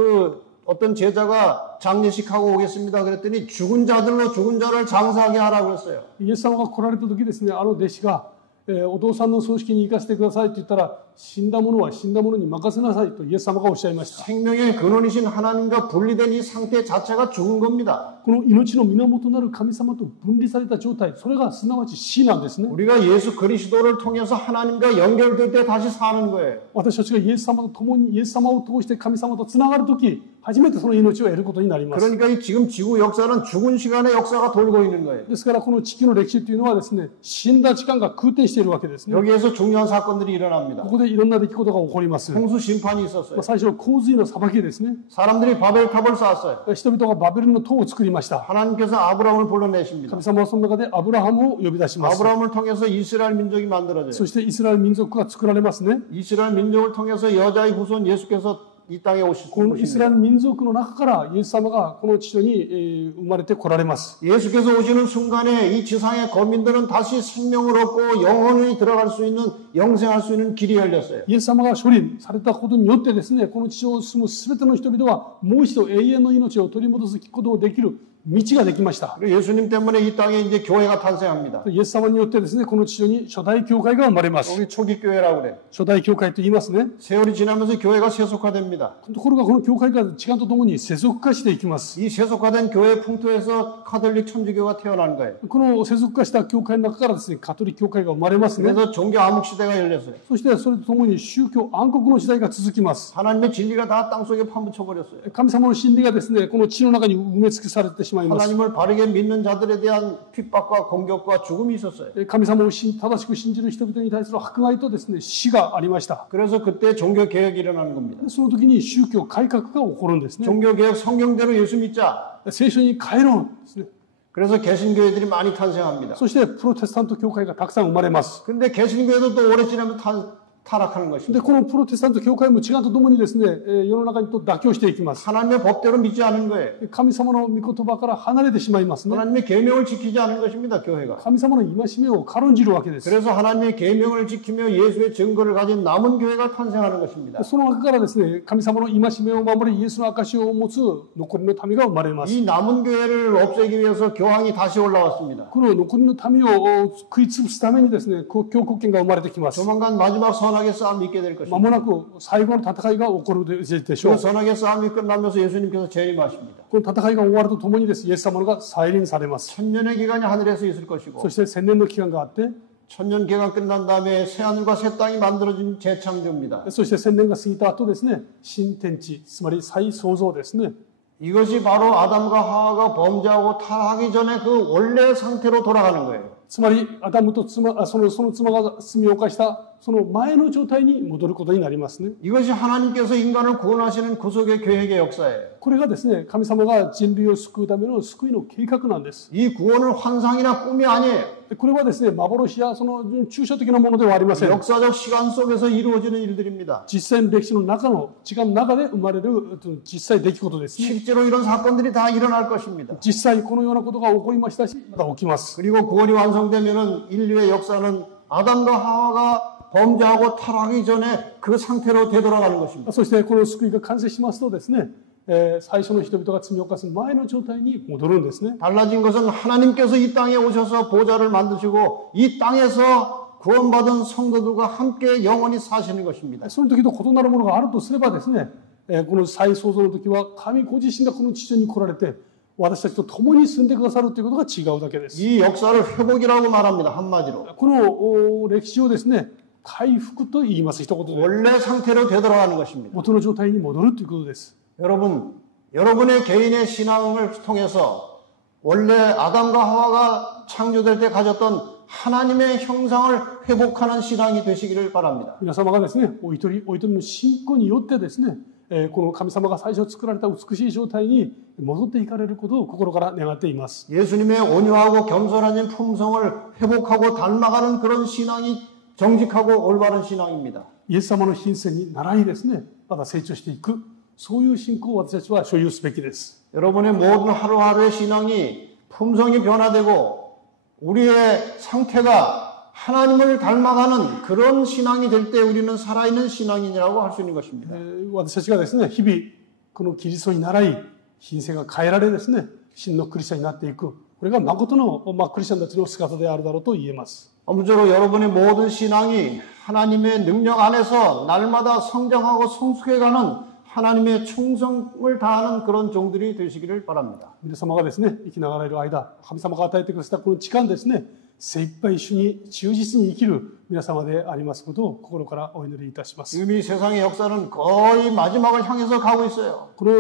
어떤 제자가 장례식하고 오겠습니다. 그랬더니 죽은 자들로 죽은 자를 장사하게 하라고 했어요. イエス様が来られたときですね、あの弟子が、お父さんの葬式に行かせてくださいと言ったら、死んだ者は死んだ者に任せなさいとイエス様がおっしゃいました。 생명의 근원이신 하나님과 분리된 이 상태 자체가 죽은 겁니다. この命の源なる神様と分離された状態、それがすなわち死なんですね。 우리가 예수 그리스도를 통해서 하나님과 연결될 때 다시 사는 거예요. 私たちがイエス様と共にイエス様を通して神様とつながるとき、初めてその命を得ることになります。 그러니까 이 지금 지구 역사는 죽은 시간의 역사가 돌고 있는 거예요. ですからこの地球の歴史というのはですね、死んだ時間が空転しているわけですね。 여기에서 중요한 사건들이 일어납니다. ここでいろんな出来事が起こります。 홍수 심판이 있었어요. 最初は洪水の裁きですね。 사람들이 바벨탑을 쌓았어요. 人々がバベルの塔を作りました。 하나님께서 아브라함을 불러내십니다. 神様はその中でアブラハムを呼び出します。 아브라함을 통해서 이스라엘 민족이 만들어져요. そしてイスラエル民族が作られますね。 이스라엘 민족을 통해서 여자의 후손 예수께서 이 땅에 このイスラエル民族の中からイエス様がこの地上に生まれて来られます。 예수께서 오시는 순간에 이 지상의 거민들은 다시 생명을 얻고 영원히 들어갈 수 있는 영생할 수 있는 길이 열렸어요. イエス様が処理されたことによってですね、この地上を住むすべての人々はもう一度永遠の命を取り戻すことができる道ができました。 그리고 예수님 때문에 이 땅에 이제 교회가 탄생합니다. イエス様によってですね、この地上に初代教会が生まれます。 우리 초기 교회라고 그래요. 初代教会と言いますね。 세월이 지나면서 교회가 세속화됩니다. ところがこの教会が時間とともに世俗化していきます。 이 세속화된 교회 풍토에서 카톨릭 천주교가 태어난 거예요. この世俗化した教会の中からですね、カトリック教会が生まれますね。 그래서 종교 암흑 시대가 열렸어요. そしてそれとともに宗教暗黒の時代が続きます。 하나님의 진리가 다 땅속에 파묻혀 버렸어요. 神様の真理がですね、この地の中に埋め尽くされてしまいます。 하나님을 바르게 믿는 자들에 대한 핍박과 공격과 죽음이 있었어요. 神様を正しく信じる人々に対する迫害とですね、死がありました。 그래서 그때 종교 개혁이 일어나는 겁니다. その時に宗教改革が起こるんですね。 종교 개혁 성경대로 예수 믿자. 聖書に帰ろうですね。 그래서 개신교회들이 많이 탄생합니다. そしてプロテスタント教会がたくさん生まれます。 근데 개신교회도 또 오래 지나면 타락하는 で、 것입니다. このプロテスタント教会も時間とともにですね、世の中にと妥協していきます。 하나님의 법대로 믿지 않은 거예요. 神様の御言葉から離れてしまいますね。 하나님의 계명을 지키지 않은 것입니다. 교회가. 神様の戒めを軽んじるわけです。 그래서 하나님의 계명을 지키며 예수의 증거를 가진 남은 교회가 탄생하는 것입니다. その中からですね、神様の戒めを守り、イエスの証を持つ残りの民が生まれます。 이 남은 교회를 없애기 위해서 교황이 다시 올라왔습니다. この残りの民を食い潰すためにですね、教国権が生まれてきます。 조만간 마지막 선악의 싸움이 있게 될 まも 것입니다. なく最後の戦いが起こるでしょ 그 う。 선악의 싸움이 끝나면서 예수님께서 재림하십니다. この戦いが終わるとともにです、イエス様が再臨されます。 천년의 기간이 하늘에서 있을 것이고 そして1000年の期間があって、 천년 기간 끝난 다음에 새 하늘과 새 땅이 만들어진 재창조입니다. そして1000年が過ぎた後ですね、新天地、つまり再創造ですね。 이것이 바로 아담과 하와가 범죄하고 타락하기 전에 그 원래 상태로 돌아가는 거예요. つまり、アダムと妻、その妻が罪を犯したその前の状態に戻ることになりますね。 이것이 하나님께서 인간을 구원하시는 구속의 계획의 역사예요. これがですね、神様が人類を救うための救いの計画なんです。 이 구원은 환상이나 꿈이 아니에요. これはですね、幻やその抽象的なものではありません。 역사적 시간 속에서 이루어지는 일들입니다. 実際の歴史の中の時間の中で生まれる実際出来事ですね。 실제로 이런 사건들이 다 일어날 것입니다. 実際このようなことが起こりましたし、また起きます。 그리고 구원이 완성되면은 인류의 역사는 아담과 하와가 범죄하고 타락하기 전에 그 상태로 되돌아가는 것입니다. そしてこの救いが完成しますとですね、最初の人々が罪を犯す前の状態に戻るんですね。 달라진 것은 하나님께서 이 땅에 오셔서 보좌를 만드시고 이 땅에서 구원받은 성도들과 함께 영원히 사시는 것입니다. その時と異なるものがあるとすればですね、この再創造の時は神ご自身がこの地上に来られて私たちと共に住んでくださるということが違うだけです。 이 역사를 회복이라고 말합니다. 한마디로. この歴史をですね、回復と言います。一言で。 원래 상태로 되돌아가는 것입니다. 元の状態に戻るということです。 여러분의 개인의 신앙을 통해서 원래 아담과 하와가 창조될 때 가졌던 하나님의 형상을 회복하는 신앙이 되시기를 바랍니다. 皆様がですね、お一人お一人の信仰によってですね、この神様が最初作られた美しい状態に戻っていかれることを心から願っています。 예수님의 온유하고 겸손한 품성을 회복하고 닮아가는 그런 신앙이 정직하고 올바른 신앙입니다. イエス様の品性に倣いですね、また成長していく、そういう信仰を私たちは所有すべきです。 여러분의 모든 하루하루의 신앙이 품성이 변화되고 우리의 상태가 하나님을 닮아가는 그런 신앙이 될 때 우리는 살아있는 신앙인이라고 할 수 있는 것입니다. 私たちがですね、日々このキリストに倣い、品性が変えられですね、真のクリスチャンになっていく、これが誠の、クリスチャンたちの姿であるだろうと言えます。 아무쪼록 여러분의 모든 신앙이 하나님의 능력 안에서 날마다 성장하고 성숙해가는 하나님의 충성을 다하는 그런 종들이 되시기를 바랍니다. 皆様がですね、生きながらいる間、神様が与えてくださったこの時間ですね、精一杯主に忠実に生きる皆様でありますことを心からお祈りいたします。 이미 세상의 역사는 거의 마지막을 향해서 가고 있어요. この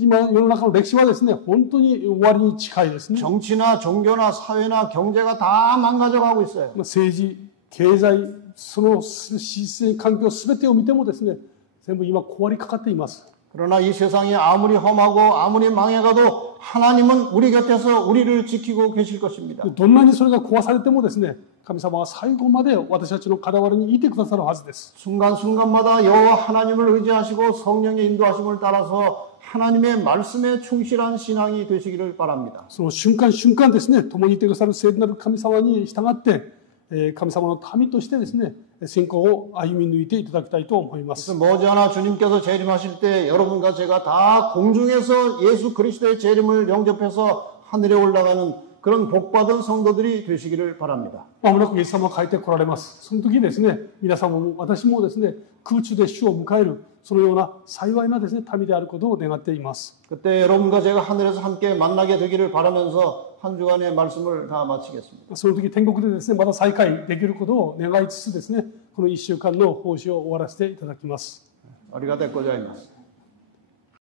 今世の中の歴史はですね、本当に終わりに近いですね。 정치나 종교나 사회나 경제가 다 망가져가고 있어요. 政治、経済、その環境すべてを見てもですね、全部今壊れかかっています。 그러나 이 세상이 아무리 험하고 아무리 망해가도 하나님은 우리 곁에서 우리를 지키고 계실 것입니다. どんなにそれが壊されてもですね、神様は最後まで私たちの傍らにいてくださるはずです。 순간순간마다 여호와 하나님을 의지하시고 성령의 인도하심을 따라서 하나님의 말씀에 충실한 신앙이 되시기를 바랍니다. その瞬間瞬間ですね、共にいてくださる聖なる神様に従って、神様の民としてですね、信仰を歩み抜いていただきたいと思います。 머지않아 주님께서 재림하실 때 여러분과 제가 다 공중에서 예수 그리스도의 재림을 영접해서 하늘에 올라가는 그런 복받은 성도들이 되시기를 바랍니다. まもなくイエス様が帰って来られます。その時ですね、皆様も私もですね、空中で主を迎える、そのような幸いなですね、民であることを願っています。 그때 여러분과 제가 하늘에서 함께 만나게 되기를 바라면서 한 주간의 말씀을 다 마치겠습니다. その時天国でですね、また再会できることを願いつつですね、この1週間の奉仕を終わらせていただきます。ありがとうございます。